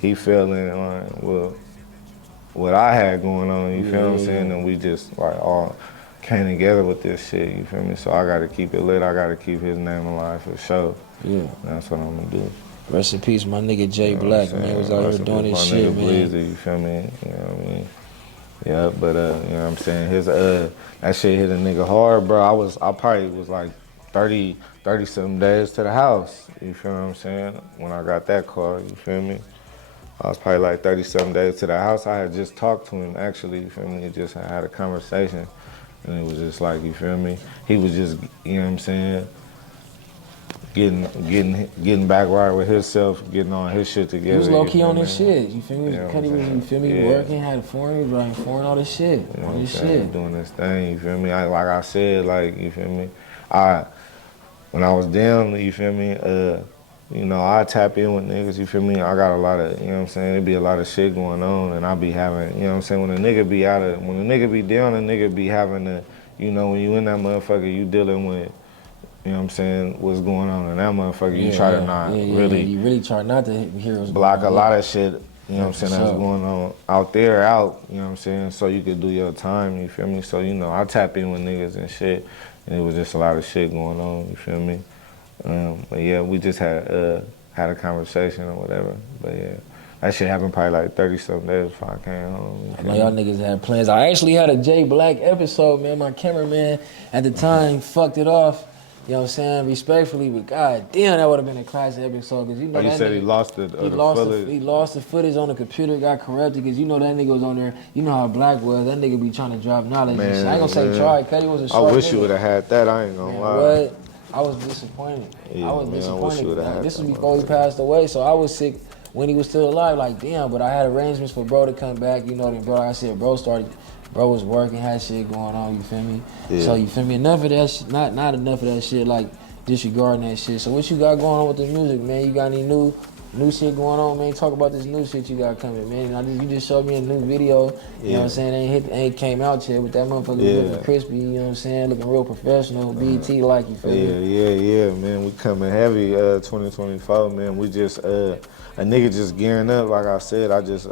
He fell in line with what I had going on, you feel what I'm saying? And we just like all came together with this shit, you feel me? So I gotta keep it lit, I gotta keep his name alive for sure. Yeah. That's what I'm gonna do. Rest in peace, my nigga Jay Black, man. He was out here doing his shit, man. Bleezy, you feel me? You know what I mean? Yeah, but you know what I'm saying? His that shit hit a nigga hard, bro. I probably was like 30 something days to the house. You feel what I'm saying? When I got that call, you feel me? I was probably like 30 something days to the house. I had just talked to him actually, you feel me? Just had a conversation. And it was just like, you feel me? He was just, you know what I'm saying? Getting back right with himself, getting on his shit together. He was low key on his shit. You feel me? You know Cuddy was, you feel me? Working, had foreign, writing foreign, all this shit. You know all this saying? shit. Doing this thing, you feel me? Like I said, like, you feel me? When I was down, you feel me? You know, I tap in with niggas, you feel me? I got a lot of, you know what I'm saying? There be a lot of shit going on, and I be having, you know what I'm saying? When a nigga be down, a nigga be having the, you know, when you in that motherfucker, you dealing with, you know what I'm saying, what's going on in that motherfucker. You try to not really. You really try not to hear what's block going on. a lot of shit, you know what I'm saying, that's going on out there, you know what I'm saying, so you could do your time, you feel me? So, you know, I tap in with niggas and shit, and it was just a lot of shit going on, you feel me? But yeah, we just had a conversation or whatever, but yeah. That shit happened probably like 30-something days before I came home. I know y'all niggas had plans. I actually had a Jay Black episode, man. My cameraman at the time fucked it off. You know what I'm saying? Respectfully, but god damn, that would have been a classic episode. Cause you know You that said nigga, he lost the footage. He lost the footage on the computer, got corrupted. Cause you know that nigga was on there. You know how Black was. That nigga be trying to drop knowledge. Man, and shit. I ain't gonna say try, cause he was a I short wish nigga. you would have had that. I ain't gonna lie. What? I was disappointed. Yeah, I was man, I wish disappointed. you would've had This that was before he passed away, so I was sick when he was still alive. Like damn, but I had arrangements for bro to come back. You know, then bro, like I said, bro was working, had shit going on. You feel me? Yeah. So you feel me? Enough of that. Not enough of that shit. Like disregarding that shit. So what you got going on with the music, man? You got any new shit going on, man? Talk about this new shit you got coming, man. You just showed me a new video. You know what I'm saying? Ain't came out yet, but that motherfucker looking crispy. You know what I'm saying? Looking real professional, BET like. You feel me? Yeah, man. We coming heavy, 2024, man. We just a nigga just gearing up. Like I said, I just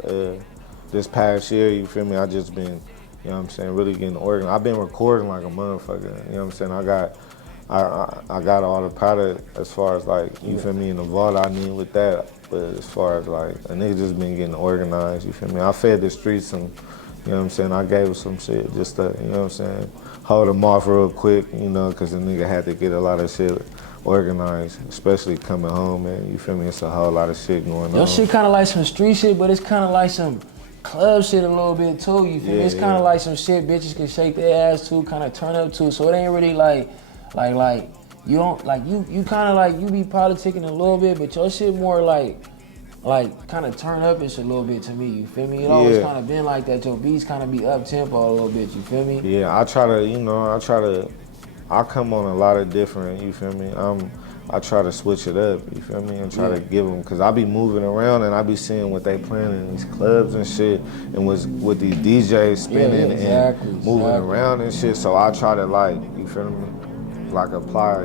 this past year, you feel me? I just been, you know what I'm saying, really getting organized. I've been recording like a motherfucker. You know what I'm saying? I got all the product as far as like, you feel me, in the vault I need with that. But as far as like, a nigga just been getting organized, you feel me? I fed the streets some, you know what I'm saying? I gave him some shit just to, you know what I'm saying, hold them off real quick, you know, cause the nigga had to get a lot of shit organized, especially coming home, man. You feel me? It's a whole lot of shit going on. Your shit kind of like some street shit, but it's kind of like some club shit a little bit too, you feel me? It's kind of like some shit bitches can shake their ass to, kind of turn up to, so it ain't really like you don't, like, you kind of like, you be politicking a little bit, but your shit more like kind of turn up-ish a little bit to me, you feel me? It always kind of been like that, your beats kind of be up-tempo a little bit, you feel me? Yeah, I come on a lot of different, you feel me? I try to switch it up, you feel me? And try to give them, cause I be moving around and I be seeing what they playing in these clubs and shit, and with these DJs spinning and moving around and shit. So I try to, like, you feel me? Like apply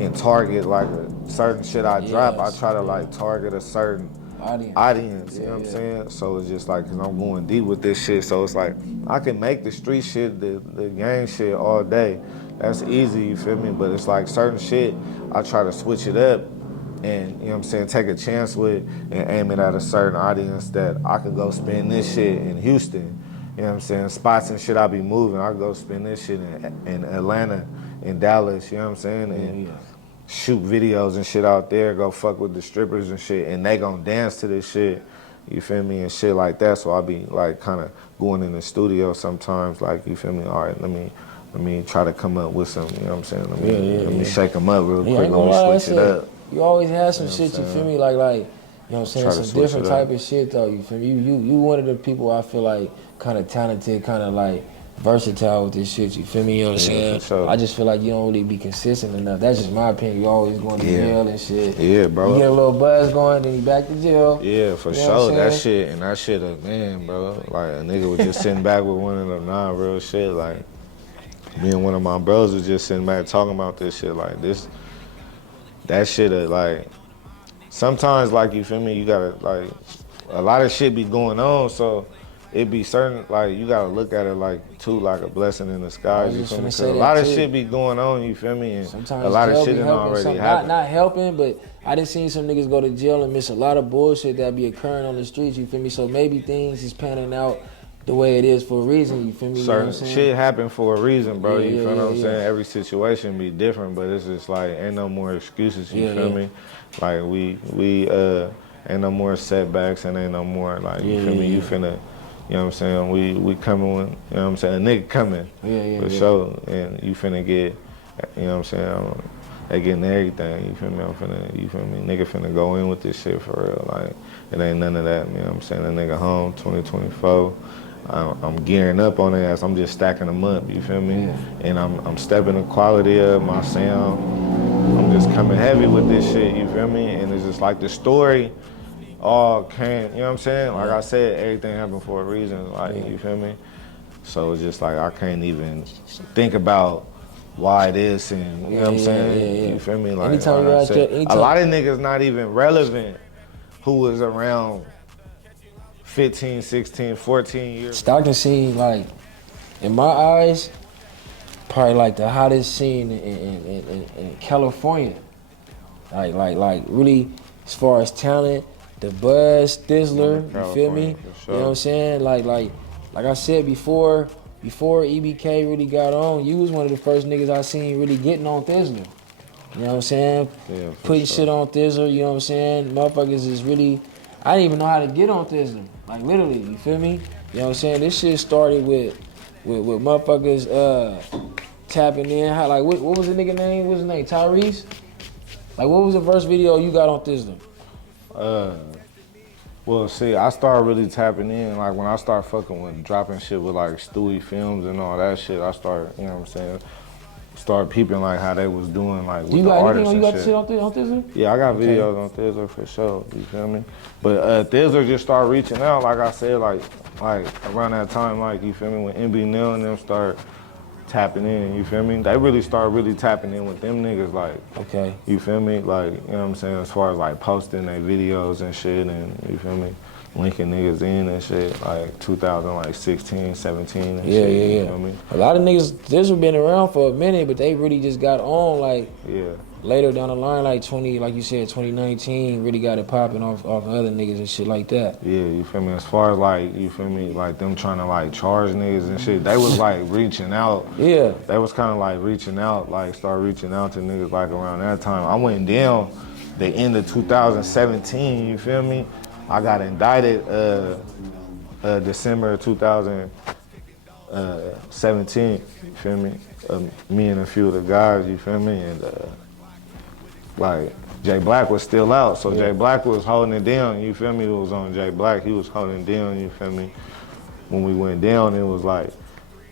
and target like a certain shit I drop. I try to like target a certain audience, you know what I'm saying? So it's just like, cause I'm going deep with this shit, so it's like, I can make the street shit, the gang shit all day. That's easy, you feel me? But it's like certain shit, I try to switch it up and, you know what I'm saying, take a chance with and aim it at a certain audience that I could go spin this shit in Houston. You know what I'm saying? Spots and shit I be moving, I go spin this shit in Atlanta, in Dallas, you know what I'm saying? And shoot videos and shit out there, go fuck with the strippers and shit, and they gon' dance to this shit, you feel me, and shit like that. So I be like kind of going in the studio sometimes, like, you feel me, all right, let me try to come up with some, you know what I'm saying, let me shake them up real quick, let me switch it up. You always have some shit, you feel me, like, you know what I'm saying, some different type of shit though, you feel me? You one of the people I feel like kind of talented, kind of like versatile with this shit, you feel me? You know what I'm saying? Sure. I just feel like you don't really be consistent enough. That's just my opinion. You always going to jail and shit. Yeah, bro. You get a little buzz going, then you back to jail. Yeah, for sure. That shit, man, bro. Like, a nigga was just sitting back with one of them real shit. Like, me and one of my bros was just sitting back talking about this shit. Like, that shit, like, sometimes, like, you feel me, you gotta, like, a lot of shit be going on, so it be certain, like, you gotta look at it like, too, like a blessing in the skies, you feel me? Cause a lot of shit be going on, you feel me? And sometimes a lot of shit done already happened. Not helping, but I done seen some niggas go to jail and miss a lot of bullshit that be occurring on the streets, you feel me? So maybe things is panning out the way it is for a reason, you feel me? Certain shit happen for a reason, bro, you feel what I'm saying? Every situation be different, but it's just like, ain't no more excuses, you feel me? Like, we ain't no more setbacks and ain't no more, like, you feel me? You finna, you know what I'm saying? We coming with, you know what I'm saying? A nigga coming, for sure. And you finna get, you know what I'm saying? They getting everything, you feel me? You feel me? Nigga finna go in with this shit for real. Like, it ain't none of that, you know what I'm saying? That nigga home, 2024. I'm gearing up on it as I'm just stacking them up, you feel me? And I'm stepping the quality of my sound. I'm just coming heavy with this shit, you feel me? And it's just like the story all came, you know what I'm saying? Like I said, everything happened for a reason, like, you feel me? So it's just like, I can't even think about why this and, you know what I'm saying? You feel me? Like, anytime you're out there, a lot of niggas not even relevant who was around 15, 16, 14 years. Stockton scene, like, in my eyes, probably like the hottest scene in California. Like really, as far as talent, the Buzz, Thizzler, you feel me? California, for sure. You know what I'm saying? Like I said before EBK really got on, you was one of the first niggas I seen really getting on Thizzler. You know what I'm saying? Yeah, Putting sure. shit on Thizzler, you know what I'm saying? Motherfuckers is really, I didn't even know how to get on Thizzler. Like literally, you feel me? You know what I'm saying? This shit started with motherfuckers tapping in. How, like what was the nigga name? What was his name? Tyrese? Like what was the first video you got on Thizzler? Well, see, I started really tapping in, like when I started fucking with dropping shit with like Stewie Films and all that shit, I started, you know what I'm saying, start peeping like how they was doing like with the artists and You got shit. shit on Thizzler? Yeah, I got videos on Thizzler for sure, you feel me? But Thizzler just started reaching out, like I said, like around that time, like, you feel me, when MB Nell and them started tapping in, you feel me? They really started really tapping in with them niggas, like, Okay. you feel me? Like, you know what I'm saying, as far as like posting their videos and shit and, you feel me, linking niggas in and shit, like 2016, 17 and Yeah, shit, yeah, you yeah. feel me? A lot of niggas, Thizzler been around for a minute, but they really just got on like Yeah. later down the line, like like you said, 2019, really got it popping off other niggas and shit like that. Yeah, you feel me? As far as like, you feel me, like them trying to like charge niggas and shit, they was like reaching out. Yeah. They was kind of like reaching out, like start reaching out to niggas like around that time. I went down the end of 2017, you feel me? I got indicted December 2017, you feel me? Me and a few of the guys, you feel me? And like Jay Black was still out, so Jay Black was holding it down, you feel me? It was on Jay Black, he was holding it down, you feel me? When we went down, it was like,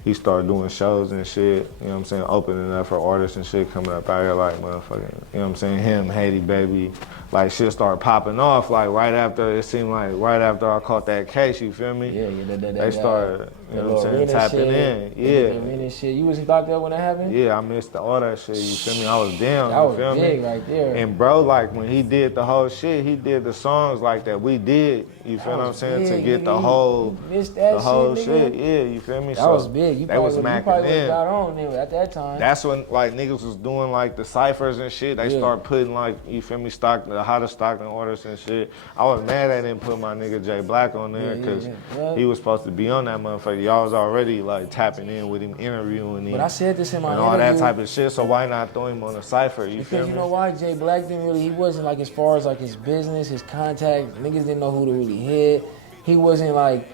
he started doing shows and shit, you know what I'm saying, opening up for artists and shit coming up out here like motherfucking, you know what I'm saying, him, Haiti Baby, like shit started popping off like right after, it seemed like right after I caught that case, you feel me? Yeah, They started, you know what I'm saying, tapping in, yeah. Shit. You was in Stockton when that happened? Yeah, I missed all that shit, you feel me? I was down, That you was feel big me? right there. And bro, like when he did the whole shit, he did the songs like that we did, you feel what I'm saying, big, to get nigga. the whole, You missed that the whole shit, shit, nigga. yeah, you feel me? That was big. You they was probably macking would've in. got on then at that time. That's when like niggas was doing like the ciphers and shit. They start putting like, you feel me, the hottest Stockton artists and shit. I was mad they didn't put my nigga Jay Black on there because he was supposed to be on that motherfucker. Y'all was already like tapping in with him, interviewing him. But I said this in my and interview. all that type of shit, so why not throw him on a cipher, you feel Because me? you know why? Jay Black didn't really, he wasn't like as far as like his business, his contact, niggas didn't know who to really hit. He wasn't like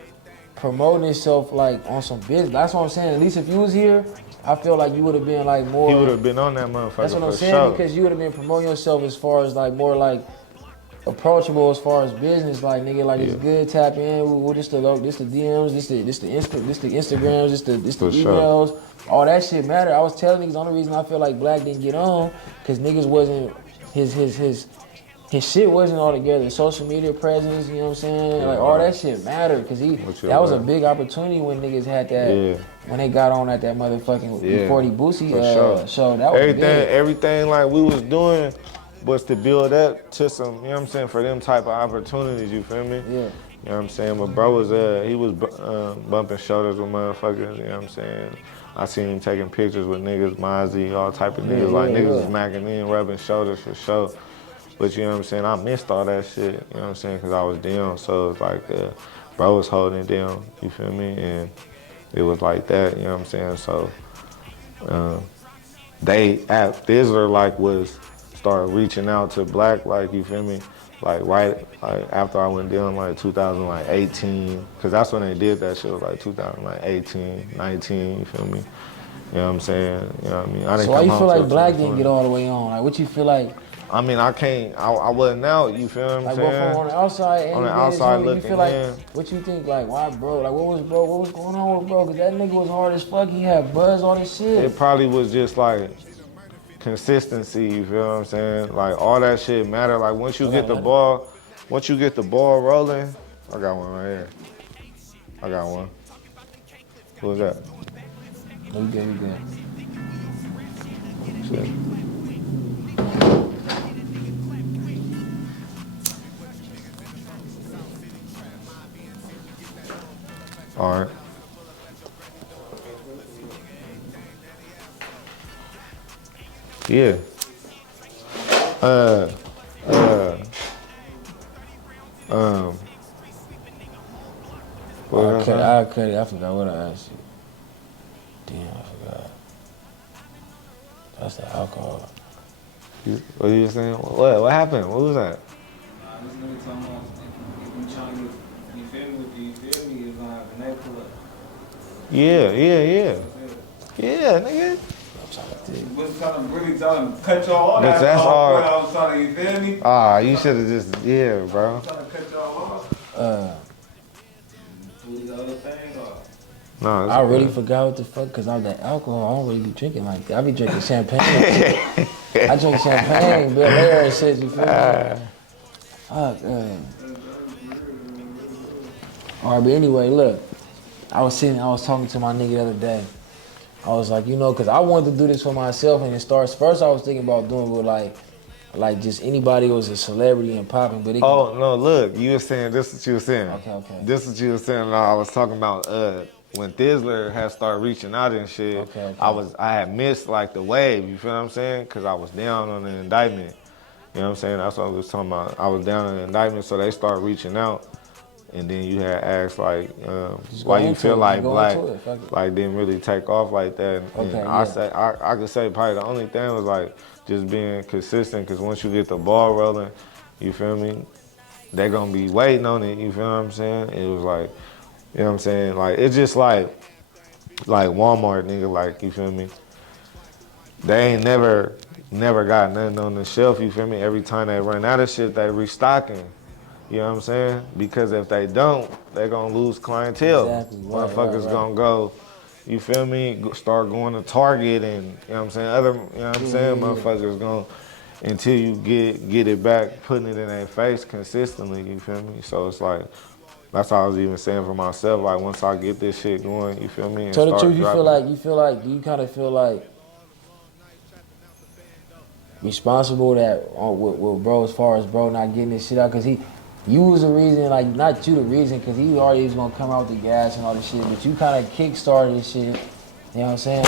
promoting himself like on some business. That's what I'm saying. At least if you was here, I feel like you would have been like more. He would have been on that motherfucker. That's what I'm for saying, sure. because you would have been promoting yourself as far as like more like approachable as far as business, like nigga, like it's good. Tap in. With this the DMs, this the Instagrams, this the For emails. sure. All that shit matter. I was telling niggas the only reason I feel like Black didn't get on, cause niggas wasn't his shit wasn't all together. Social media presence, you know what I'm saying? Like all that shit mattered, cause that was a big opportunity when niggas had that. When they got on at that motherfucking 40 Boosie show, that was big. Everything like we was doing was to build up to some, you know what I'm saying, for them type of opportunities, you feel me? Yeah. You know what I'm saying? But bro was, he was bumping shoulders with motherfuckers, you know what I'm saying? I seen him taking pictures with niggas, Mozzie, all type of niggas. Niggas was macking in, rubbing shoulders for sure. But you know what I'm saying? I missed all that shit, you know what I'm saying? Cause I was down, so it's like, bro was holding it down, you feel me? And it was like that, you know what I'm saying? So, Thizzler like started reaching out to Black, like, you feel me? Like after I went down, like 2018, cause that's when they did that shit, was like 2018, 19, you feel me? You know what I'm saying? You know what I mean? So why you feel like Black didn't get all the way on? Like what you feel like? I mean, I wasn't out, you feel what I'm saying? Like on the outside, on the outside looking you feel like, in. what you think, like, why bro? Like what was going on with bro? Cause that nigga was hard as fuck, he had buzz, all this shit. It probably was just like consistency, you feel what I'm saying? Like all that shit matter. Like once you get the ball rolling, I got one right here. I got one. Who was that? We good. Shit. All right. Yeah. What was I saying? I cut it. I forgot what I asked you. Damn, I forgot. That's the alcohol. What you saying? What happened? What was that? This nigga talking about if you trying to get, you feel me, it's gonna have a neck pull up. Yeah. Yeah, nigga. Was trying to really tell him, cut y'all off. But that's all. I was trying to, you feel me? You should have just, bro. I was trying to cut y'all off. Do the other thing or? No, I really forgot what the fuck, because I'm that alcohol. I don't really be drinking like that. I be drinking champagne. I drink champagne, Bill Air and shit, you feel me? Fuck, All right, but anyway, look. I was talking to my nigga the other day. I was like, you know, because I wanted to do this for myself, and it starts, first I was thinking about doing it with like just anybody who was a celebrity and popping, but it no, look, you were saying, this is what you were saying. Okay. This is what you were saying. I was talking about when Thizzler had started reaching out and shit. Okay. I had missed like the wave, you feel what I'm saying? Because I was down on the indictment. You know what I'm saying? That's what I was talking about. I was down on the indictment, so they started reaching out. And then you had asked like, why you feel like Black like didn't really take off like that. And I could say probably the only thing was like just being consistent, because once you get the ball rolling, you feel me, they gonna be waiting on it, you feel what I'm saying? It was like, you know what I'm saying? Like, it's just like Walmart, nigga, like, you feel me? They ain't never got nothing on the shelf, you feel me? Every time they run out of shit, they restocking. You know what I'm saying? Because if they don't, they're gonna lose clientele. Exactly. Motherfuckers gonna go, you feel me? Start going to Target and, you know what I'm saying? Other, you know what I'm saying? Motherfuckers gonna, until you get it back, putting it in their face consistently, you feel me? So it's like, that's how I was even saying for myself, like once I get this shit going, you feel me? And tell the truth, you kind of feel like responsible that with bro, as far as bro not getting this shit out, because you was the reason, like, not you the reason, because he already was gonna come out with the gas and all this shit, but you kind of kick-started this shit, you know what I'm saying?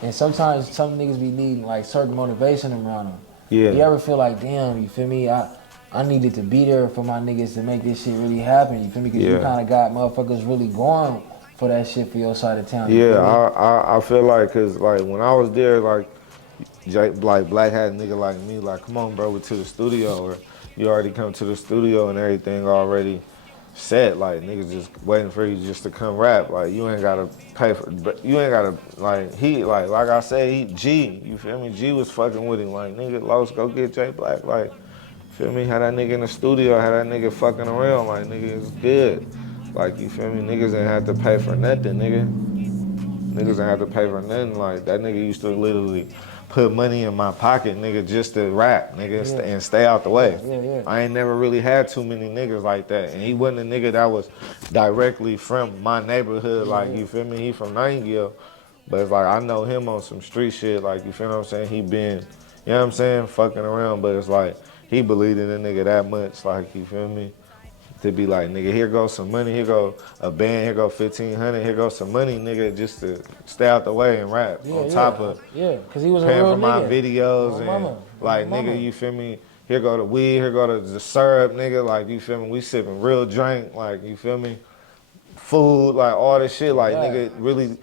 And sometimes some niggas be needing, like, certain motivation around them. Yeah. You ever feel like, damn, you feel me? I needed to be there for my niggas to make this shit really happen, you feel me? Because you kind of got motherfuckers really going for that shit for your side of town. I feel like, because, like, when I was there, like Black had a nigga like me, like, come on, bro, we're to the studio, or you already come to the studio and everything already set, like, niggas just waiting for you just to come rap, like, you ain't gotta pay for, but you ain't gotta, like, he, like I said, G, you feel me, G was fucking with him, like, nigga, Los, go get J Black, like, feel me, had that nigga in the studio, had that nigga fucking around, like, nigga, it's good, like, you feel me, niggas ain't have to pay for nothing, nigga, niggas ain't have to pay for nothing, like, that nigga used to literally put money in my pocket, nigga, just to rap, nigga, and stay out the way. I ain't never really had too many niggas like that. And he wasn't a nigga that was directly from my neighborhood, like, you feel me? He from Nightingale. But it's like, I know him on some street shit, like, you feel what I'm saying? He been, you know what I'm saying, fucking around, but it's like, he believed in a nigga that much, like, you feel me? To be like, nigga, here goes some money, here go a band, here go 1,500, here goes some money, nigga, just to stay out the way and rap. Top of because he was paying a real for my nigga. videos and like, nigga, you feel me? Here go the weed, here go the syrup, nigga, like, you feel me? We sipping real drink, like, you feel me? Food, like, all this shit, like, nigga, really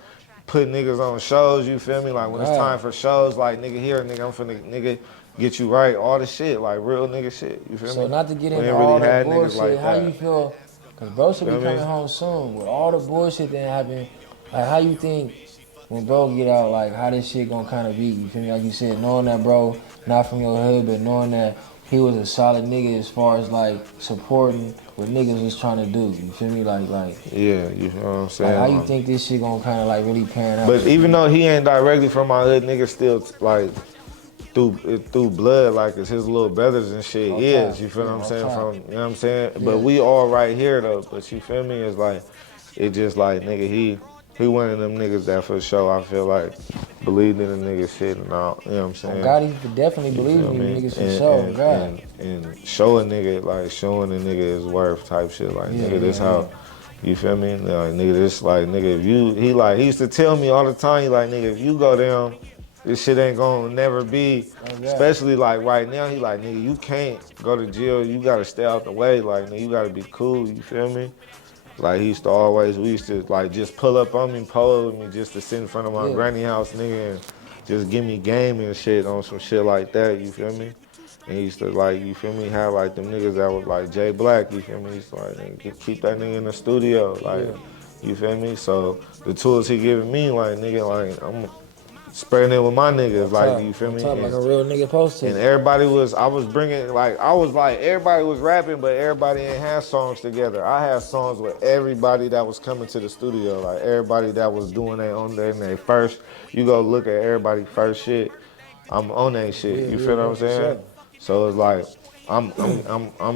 put niggas on shows, you feel me? Like, when it's time for shows, like, nigga, here, nigga, I'm finna, nigga, get you right, all this shit, like, real nigga shit, you feel me? So not to get into really all that had bullshit, like how that. you feel, because bro should be coming home soon, with all the bullshit that happened, like, how you think when bro get out, like, how this shit gonna kind of be, you feel me? Like you said, knowing that bro, not from your hood, but knowing that he was a solid nigga as far as, like, supporting what niggas was trying to do, you feel me? Like, yeah, you know what I'm saying? Like, how you think this shit gonna kind of, like, really pan out? But even though he ain't directly from my hood, niggas still, like, through blood, like, it's his little brothers and shit is, you feel what I'm saying? From, you know what I'm saying? But we all right here though, but you feel me? It's like, it just like, nigga, he one of them niggas that for sure, I feel like, believed in the nigga shit and all, you know what I'm saying? God, he could definitely believe in you niggas for sure, God. And show a nigga, like, showing a nigga his worth type shit, like, nigga, this how, you feel me? Like, nigga, this, like, nigga, if you, he used to tell me all the time, he like, nigga, if you go down, this shit ain't gonna never be, especially like right now, he like, nigga, you can't go to jail, you gotta stay out the way, like, nigga, you gotta be cool, you feel me? Like, we used to like just pull up on me, pole with me just to sit in front of my granny house, nigga, and just give me game and shit on some shit like that, you feel me? And he used to like, you feel me, have like them niggas that was like Jay Black, you feel me? He used to like, nigga, keep that nigga in the studio, like, you feel me? So the tools he giving me, like, nigga, like, I'm spreading it with my niggas, like, you feel me? Like a real nigga posted. And everybody was rapping, but everybody ain't had songs together. I had songs with everybody that was coming to the studio, like everybody that was doing their own thing. They first, you go look at everybody first shit, I'm on that shit. You feel what I'm saying? Sure. So it's like I'm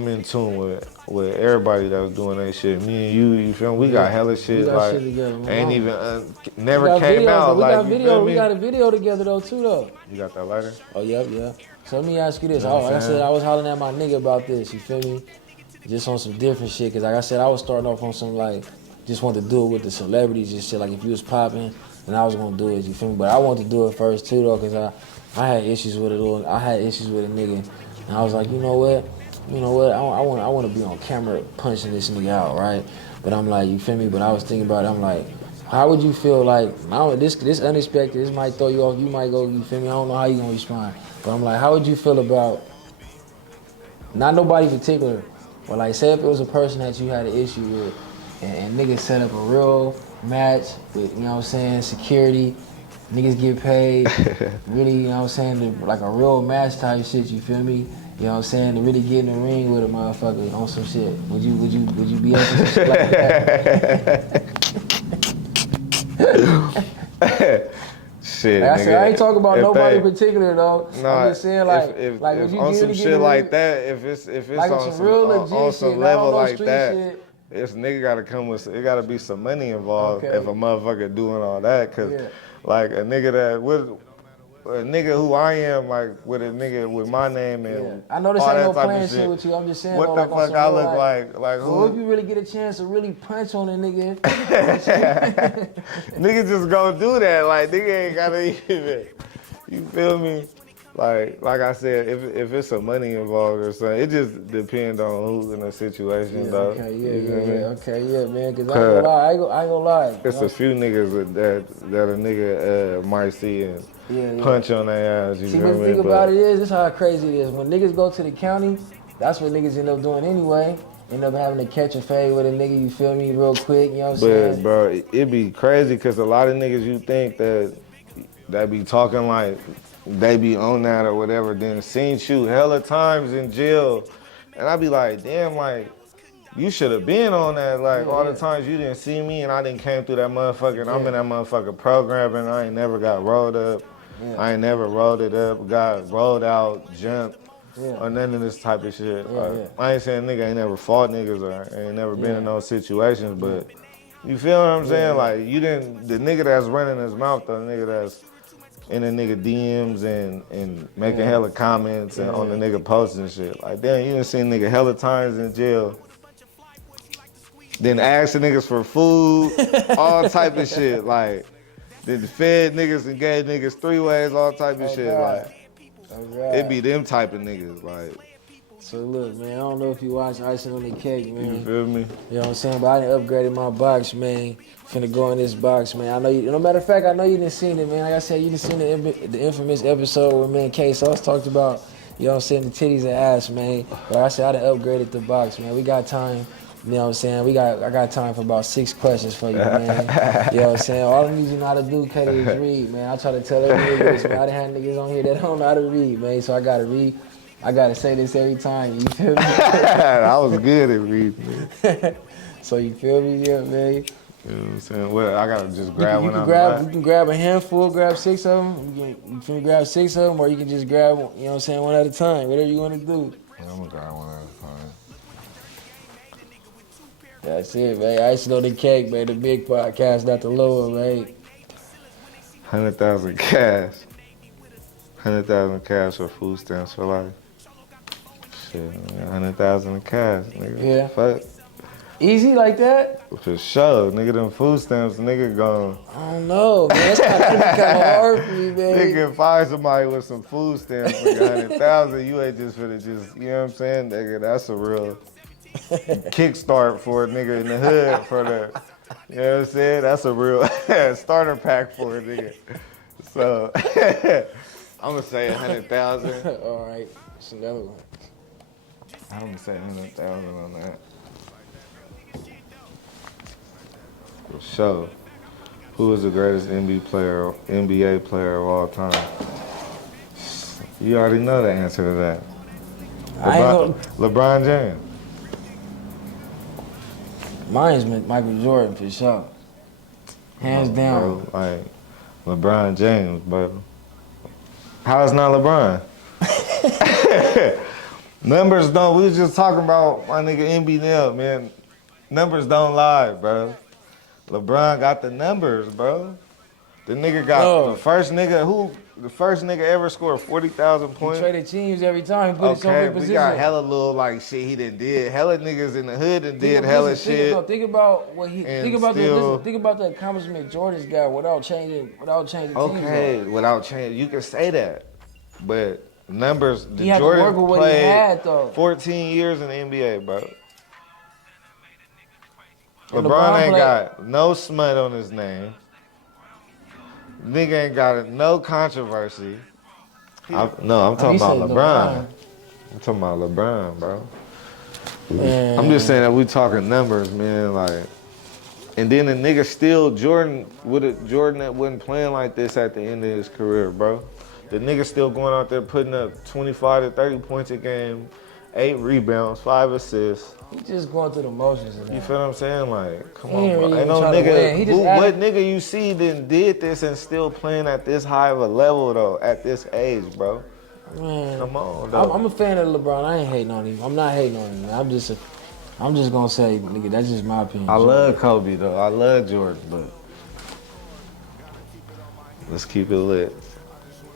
in tune with everybody that was doing that shit. Me and you feel me? We got hella shit like shit together, ain't even never came out. Like you feel me? We got a video together though too though. You got that lighter? Oh yeah. So let me ask you this. You know Like I said, I was hollering at my nigga about this. You feel me? Just on some different shit. Cause like I said, I was starting off on some like just wanted to do it with the celebrities and shit. Like if you was popping, then I was gonna do it. You feel me? But I wanted to do it first too though, cause I had issues with it. I had issues with a nigga, and I was like, you know what? I want to be on camera punching this nigga out, right? But I'm like, you feel me? But I was thinking about it. I'm like, how would you feel like, this unexpected, this might throw you off, you might go, you feel me? I don't know how you gonna respond. But I'm like, how would you feel about, not nobody particular, but like say if it was a person that you had an issue with, and niggas set up a real match with, you know what I'm saying, security, niggas get paid, really, you know what I'm saying, like a real match type shit, you feel me? You know what I'm saying? To really get in the ring with a motherfucker on some shit. Would you be up for some shit like that? Shit, like I said, I ain't talking about nobody in they, particular though. No, I'm just saying like, if would you on some shit like that, if it's like on some real legit on some shit, level like street that, shit. this nigga gotta come with, it gotta be some money involved Okay. if a motherfucker doing all that, cause like a nigga who I am, like with a nigga with my name and I know this all ain't no that type playing of shit with you. I'm just saying. What though, the like, fuck I look like who? Well, if you really get a chance to really punch on a nigga, nigga just go do that. Like nigga ain't gotta even. You feel me? Like I said, if it's some money involved or something, it just depends on who's in the situation, though. Okay, man. Cause I ain't gonna lie. It's a few niggas that a nigga might see and punch on their ass. You See, feel but the me? thing about it is, this is how crazy it is. When niggas go to the county, that's what niggas end up doing anyway. End up having to catch a fade with a nigga, you feel me, real quick, you know what I'm saying? But bro, it be crazy because a lot of niggas you think that be talking like they be on that or whatever, then seen you hella times in jail. And I be like, damn, like, you should have been on that. Like, all the times you didn't see me and I didn't came through that motherfucker and I'm in that motherfucker program and I ain't never got rolled up. I ain't never rolled it up, got rolled out, jumped, or none of this type of shit. I ain't saying nigga ain't never fought niggas or ain't never been in those situations, but you feel what I'm saying? Like, the nigga that's running his mouth, the nigga that's in the nigga DMs and making hella comments and on the nigga posts and shit. Like, damn, you done seen nigga hella times in jail. Then asking niggas for food, all type of shit. Like, then fed niggas and gave niggas 3 ways, all type of shit. Like, it be them type of niggas. Like, so look, man, I don't know if you watch Icing on the Cake, man. you feel me? You know what I'm saying? But I done upgraded my box, man. Finna go in this box, man. I know you, no matter of fact, I know you done seen it, man. Like I said, you done seen the infamous episode where me and K Sauce talked about, you know what I'm saying, the titties and ass, man. But like I said, I done upgraded the box, man. We got time. You know what I'm saying? I got time for about 6 questions for you, man. You know what I'm saying? All I need you know how to do, Katie, is read, man. I try to tell every niggas, man. I done had niggas on here that don't know how to read, man. So I gotta read. I gotta say this every time, you feel me? I was good at reading. So you feel me, yeah, man? You know what I'm saying? Well, I gotta just grab one out You can grab a handful, grab 6 of them. You can grab 6 of them, or you can just grab, you know what I'm saying, one at a time. Whatever you want to do. I'm gonna grab one at a time. That's it, man. Icing on the Cake, man. The big podcast, not the little one, man. 100,000 cash. 100,000 cash for food stamps for life. Shit, 100,000 in cash, nigga. Yeah. Fuck. Easy like that? For sure. Nigga, them food stamps, nigga gone. I don't know, man. It's kind of hard for me, man. Nigga, find somebody with some food stamps, nigga, 100,000. You ain't just finna just, you know what I'm saying? Nigga, that's a real kickstart for a nigga in the hood for the, you know what I'm saying? That's a real starter pack for a nigga. So, I'm gonna say 100,000. All right, it's another one. I'm gonna say 100,000 on that. For sure. Who is the greatest NBA player of all time? You already know the answer to that. LeBron James. Mine's Michael Jordan for sure. Hands down. Bro, like LeBron James, bro. How is not LeBron? Numbers don't. We was just talking about my nigga MB Nell, man. Numbers don't lie, bro. LeBron got the numbers, bro. The nigga got the first nigga ever scored 40,000 points. He traded teams every time. He put his own Okay, position. we got hella little like shit he did. Hella niggas in the hood and did hella shit. Think about what he. Think about the accomplishment Jordan's got without changing teams. Okay, without changing, you can say that, but numbers. He had to work with what he had though. 14 years in the NBA, bro. And LeBron ain't got no smut on his name. Nigga ain't got no controversy. I'm talking about LeBron. I'm talking about LeBron, bro. Man. I'm just saying that we talking numbers, man. Like, and then the nigga still Jordan that wasn't playing like this at the end of his career, bro. The nigga still going out there putting up 25 to 30 points a game, 8 rebounds, 5 assists. He just going through the motions of that. You feel what I'm saying? Like, come on, bro. Ain't no nigga. What nigga you see did this and still playing at this high of a level though, at this age, bro? Man, come on, though. I'm a fan of LeBron. I ain't hating on him. I'm not hating on him. Man. I'm just gonna say, nigga, that's just my opinion. I love Kobe though. I love Jordan, but let's keep it lit.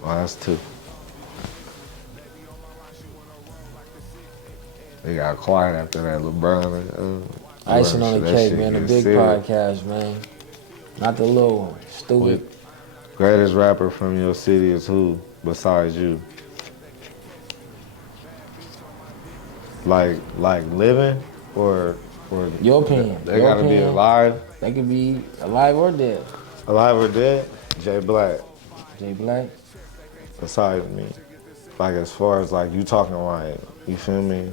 Oh, that's 2. They got quiet after that LeBron. Icing on the cake, man. The big podcast, man. Not the little one. Stupid. Greatest rapper from your city is who besides you? Like living or your opinion. They gotta be alive. They could be alive or dead. Alive or dead? Jay Black. Jay Black. Besides me, like as far as like you talking like, you feel me?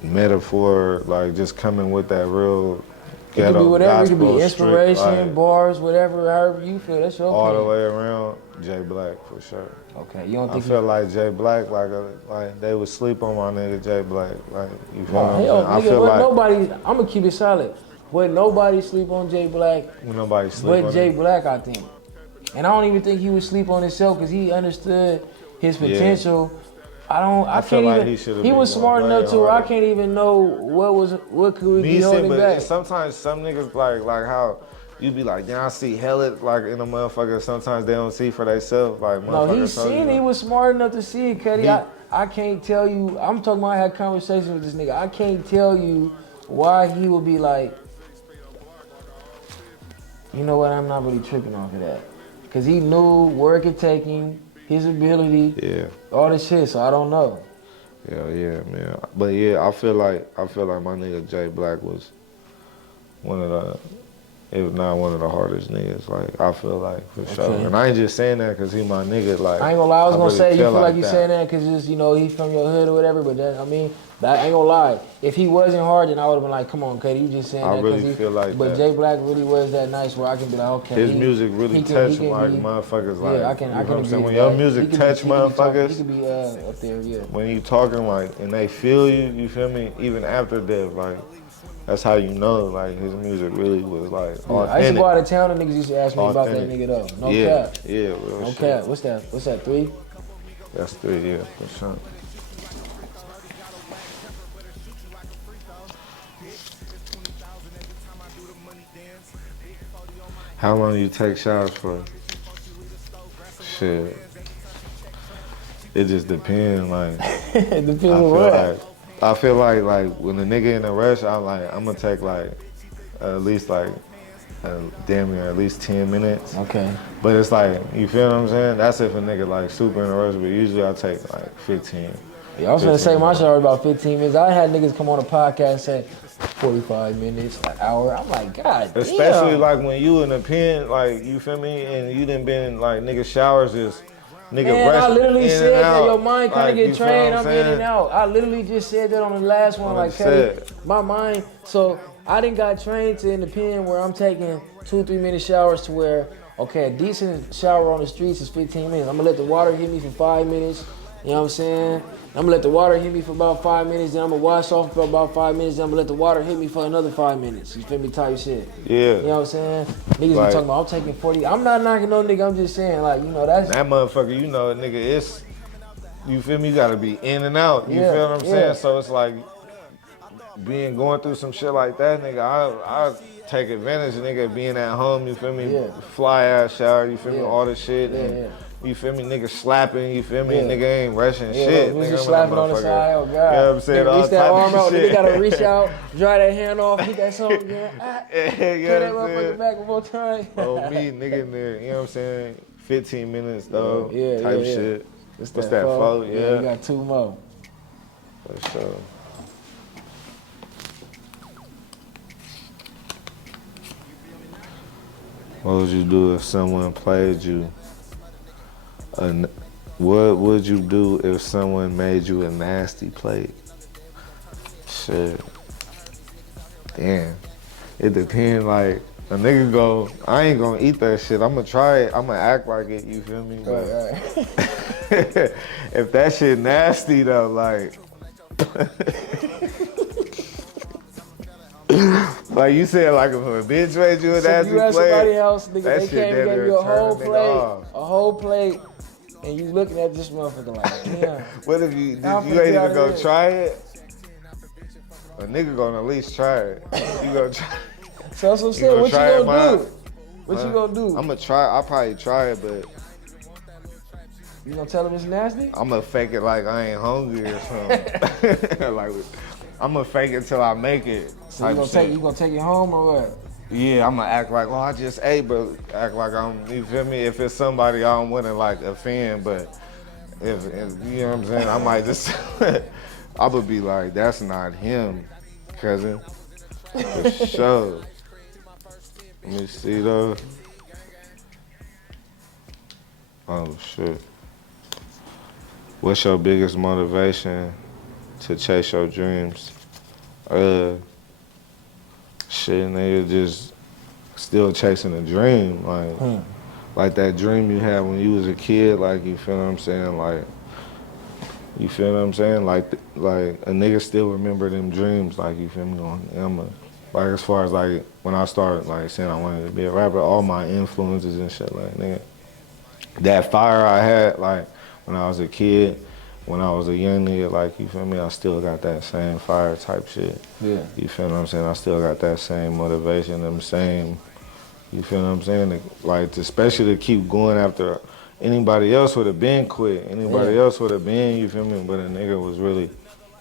Metaphor, like just coming with that real ghetto. It could be whatever. It could be inspiration, like, bars, whatever. However you feel. That's your all opinion. the way around. Jay Black for sure. Okay, you don't think? I feel like Jay Black, like they would sleep on my nigga Jay Black. Like you feel what I'm saying? I feel like nobody. I'm gonna keep it solid. Would nobody sleep on Jay Black? Nobody sleep on Jay Black, I think. And I don't even think he would sleep on himself because he understood his potential. Yeah. I can't like even. He was smart enough to where I can't even know what could we be holding back. Sometimes some niggas like how you be like, yeah, I see hella like in a motherfucker. Sometimes they don't see for themselves. Like no, he seen. He was smart enough to see it, Cuddy. I can't tell you. I'm talking about I had conversations with this nigga. I can't tell you why he would be like, you know what? I'm not really tripping off of that because he knew where it could take him. His ability, all this shit. So I don't know. Yeah, man. But yeah, I feel like my nigga Jay Black was one of the, if not one of the hardest niggas. Like I feel like for sure. And I ain't just saying that because he my nigga. Like I ain't gonna lie. I was gonna say you feel like you saying that because just he's from your hood or whatever. But that I ain't gonna lie. If he wasn't hard, then I would have been like, come on, Cuddy, you just saying that. I really feel like but Jay Black really was that nice where I can be like, okay. His music really touched like motherfuckers. Like, yeah, I can agree. When your music touch motherfuckers, he could be up there, yeah. When you talking like, and they feel you, you feel me? Even after death, like, that's how you know, like, his music really was like authentic. I used to go out of town and niggas used to ask me about that nigga though. No cap. Yeah, real no shit. cap. What's that, 3? That's 3, yeah, for sure. How long do you take showers for? Shit. It just depends, like. It depends on what? I feel like when a nigga in a rush, I'm gonna take like at least like damn near at least 10 minutes. Okay. But it's like, you feel what I'm saying? That's if a nigga like super in a rush, but usually I take like 15. Yeah, I was gonna say my minutes. show was about 15 minutes. I had niggas come on the podcast and say 45 minutes, an hour. I'm like, God damn. Especially like when you in the pen, like, you feel me? And you done been like, nigga showers just, nigga Man, I rush literally in said and that out. your mind kind Like, of get you feel trained. what I'm in saying? and out. I literally just said that on the last one. Like, hey, my mind. So I didn't got trained to in the pen where I'm taking 2-3 minute showers to where, okay, a decent shower on the streets is 15 minutes. I'm gonna let the water hit me for 5 minutes. You know what I'm saying? I'm gonna let the water hit me for about 5 minutes. Then I'm gonna wash off for about 5 minutes. Then I'm gonna let the water hit me for another 5 minutes. You feel me? Type shit. Yeah. You know what I'm saying? Niggas be Like- talking about, I'm taking 40. I'm not knocking no nigga. I'm just saying, like, you know, that's. That motherfucker, you know, nigga, it's, you feel me? You gotta be in and out. You Yeah, feel what I'm yeah. saying? So it's like, going through some shit like that, nigga, I take advantage of nigga being at home, you feel me? Yeah. Fly ass shower, you feel me? Yeah. All this shit. Yeah, and, yeah. you feel me? Nigga slapping, you feel me? Yeah. Nigga ain't rushing Yeah, shit. we Nigga, just I'm that slapping on the motherfucker. side. Oh God! You know what I'm saying? Nigga, All reach that type arm of out. shit. Nigga gotta reach out, dry that hand off, hit that song again. Yeah, Get you that know what I'm motherfucker saying? back one more time. Oh, me, nigga in there, you know what I'm saying? 15 minutes though, Yeah, type yeah. shit. What's What's that, four? four? Yeah, Yeah. we got 2 more. For sure. What would you do if someone played you? What would you do if someone made you a nasty plate? Shit. Damn. It depends, like, a nigga go, I ain't gonna eat that shit. I'm gonna try it. I'm gonna act like it, you feel me? But Right. if that shit nasty though, like, like you said, like if a bitch made you a So nasty you ask plate, somebody else, nigga, that they shit came and damn gave near you a whole turn a nigga plate, off. and you looking at this motherfucker like, damn. What if you Nah, I'm you finna ain't get out even of gonna here. try it? A nigga gonna at least try it. You gonna try? So that's what I'm You saying. gonna What you try it, gonna man? do? What you gonna do? I'm gonna try. I'll probably try it, but You gonna tell him it's nasty? I'm gonna fake it like I ain't hungry or something. Like I'm gonna fake it till I make it. So you gonna take it home or what? Yeah, I'm gonna act like, oh, I just ate, but act like I'm, you feel me? If it's somebody I don't want to like offend, but if you know what I'm saying, I might just, I would be like, that's not him, cousin. For sure. Let me see though. Oh shit. What's your biggest motivation to chase your dreams? Shit, nigga, just still chasing a dream, like that dream you had when you was a kid, like, you feel what I'm saying, like, you feel what I'm saying, like a nigga still remember them dreams, like, you feel me, like as far as like when I started like saying I wanted to be a rapper, all my influences and shit, like, nigga, that fire I had, like, when I was a kid, when I was a young nigga, like, you feel me, I still got that same fire type shit. Yeah. You feel what I'm saying? I still got that same motivation, them same, you feel what I'm saying? Like, especially to keep going after anybody else would have been quit. Anybody else would have been, you feel me? But a nigga was really,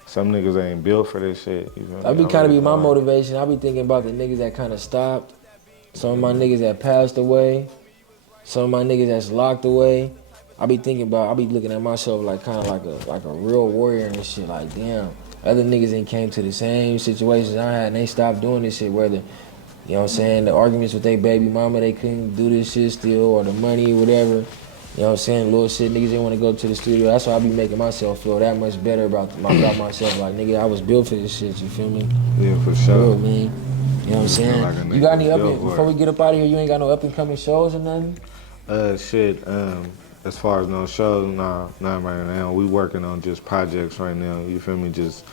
some niggas ain't built for this shit, you feel me? That be kind of be my motivation. I be thinking about the niggas that kind of stopped. Some of my niggas that passed away. Some of my niggas that's locked away. I be looking at myself like kind of like a real warrior and shit. Like, damn, other niggas ain't came to the same situations I had and they stopped doing this shit. Whether, you know what I'm saying, the arguments with their baby mama, they couldn't do this shit still, or the money or whatever. You know what I'm saying? Little shit, niggas didn't want to go to the studio. That's why I be making myself feel that much better about myself. Like, nigga, I was built for this shit, you feel me? Yeah, for sure. Real, man. You know what I'm saying? like a nigga You got any built for it. before we get up out of here, you ain't got no up and coming shows or nothing? As far as no shows, nah, not right now. We working on just projects right now, you feel me? Just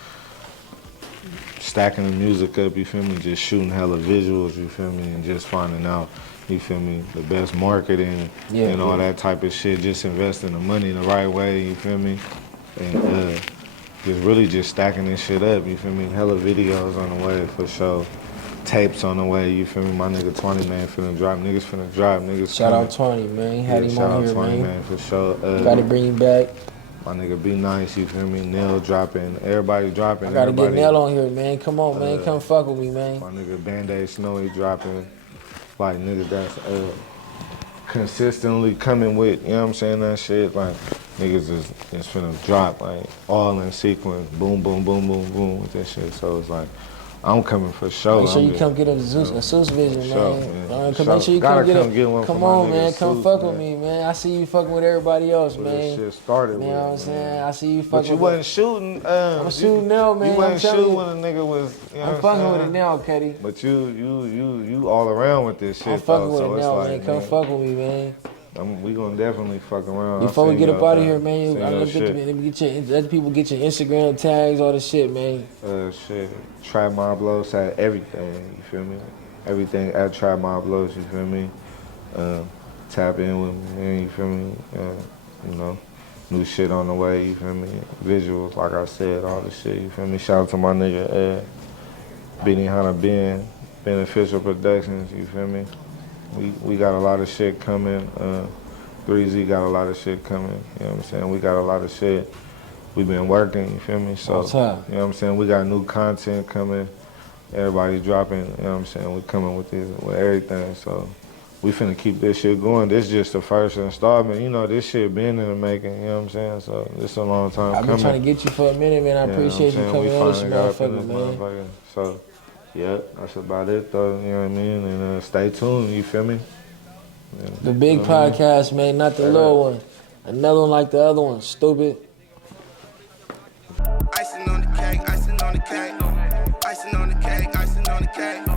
stacking the music up, you feel me? Just shooting hella visuals, you feel me? And just finding out, you feel me, the best marketing and all that type of shit. Just investing the money the right way, you feel me? And just really just stacking this shit up, you feel me? Hella videos on the way for sure. Tapes on the way, you feel me? My nigga 20, man, finna drop. Niggas finna drop. Niggas Shout coming. out 20, man. Had him shout on out here, 20, man. for sure. Gotta bring him back. My nigga Be Nice, you feel me? Nell dropping, everybody dropping. I gotta everybody, get Nell on here, man. Come on, man. Come fuck with me, man. My nigga Band-Aid Snowy dropping. Like, niggas that's consistently coming with, you know what I'm saying, that shit. Like, niggas is finna drop, like, all in sequence. Boom, boom, boom, boom, boom with that shit. So it's like, I'm coming for sure. Make sure you come get a Zeus Vision, man. Sure, Make sure. sure you Gotta come get one Come for my on, nigga man. Come Zeus, fuck man. with me, man. I see you fucking with everybody else, Where man. this shit started You with, know what I'm saying? I see you fucking But you wasn't shooting. I'm shooting now, man. You wasn't I'm telling shooting you. when a nigga was, you know I'm what fucking I'm with it saying? now, Ketty. But you all around with this shit, I'm fucking with so it it's now, like, man. Come fuck with me, man. we gonna definitely fuck around. Before we get up out of here, man, man, let people get your Instagram tags, all the shit, man. Shit, Trapmob Blows had everything, you feel me? Everything at Trapmob Blows, you feel me? Tap in with me, man, you feel me? You know, new shit on the way, you feel me? Visuals, like I said, all the shit, you feel me? Shout out to my nigga Benny Hunter Ben, Beneficial Productions, you feel me? We got a lot of shit coming. 3Z got a lot of shit coming, you know what I'm saying? We got a lot of shit. We've been working, you feel me? So, you know what I'm saying? We got new content coming. Everybody dropping, you know what I'm saying? We coming with everything, so we finna keep this shit going. This just the first installment. You know, this shit been in the making, you know what I'm saying? So this a long time coming. I've been trying to get you for a minute, man. I appreciate you coming on this motherfucker, man. So, yeah, that's about it, though, you know what I mean? And stay tuned, you feel me? The big podcast, man, not the little one. Another one like the other one, stupid. Icing on the cake, icing on the cake. Icing on the cake, icing on the cake.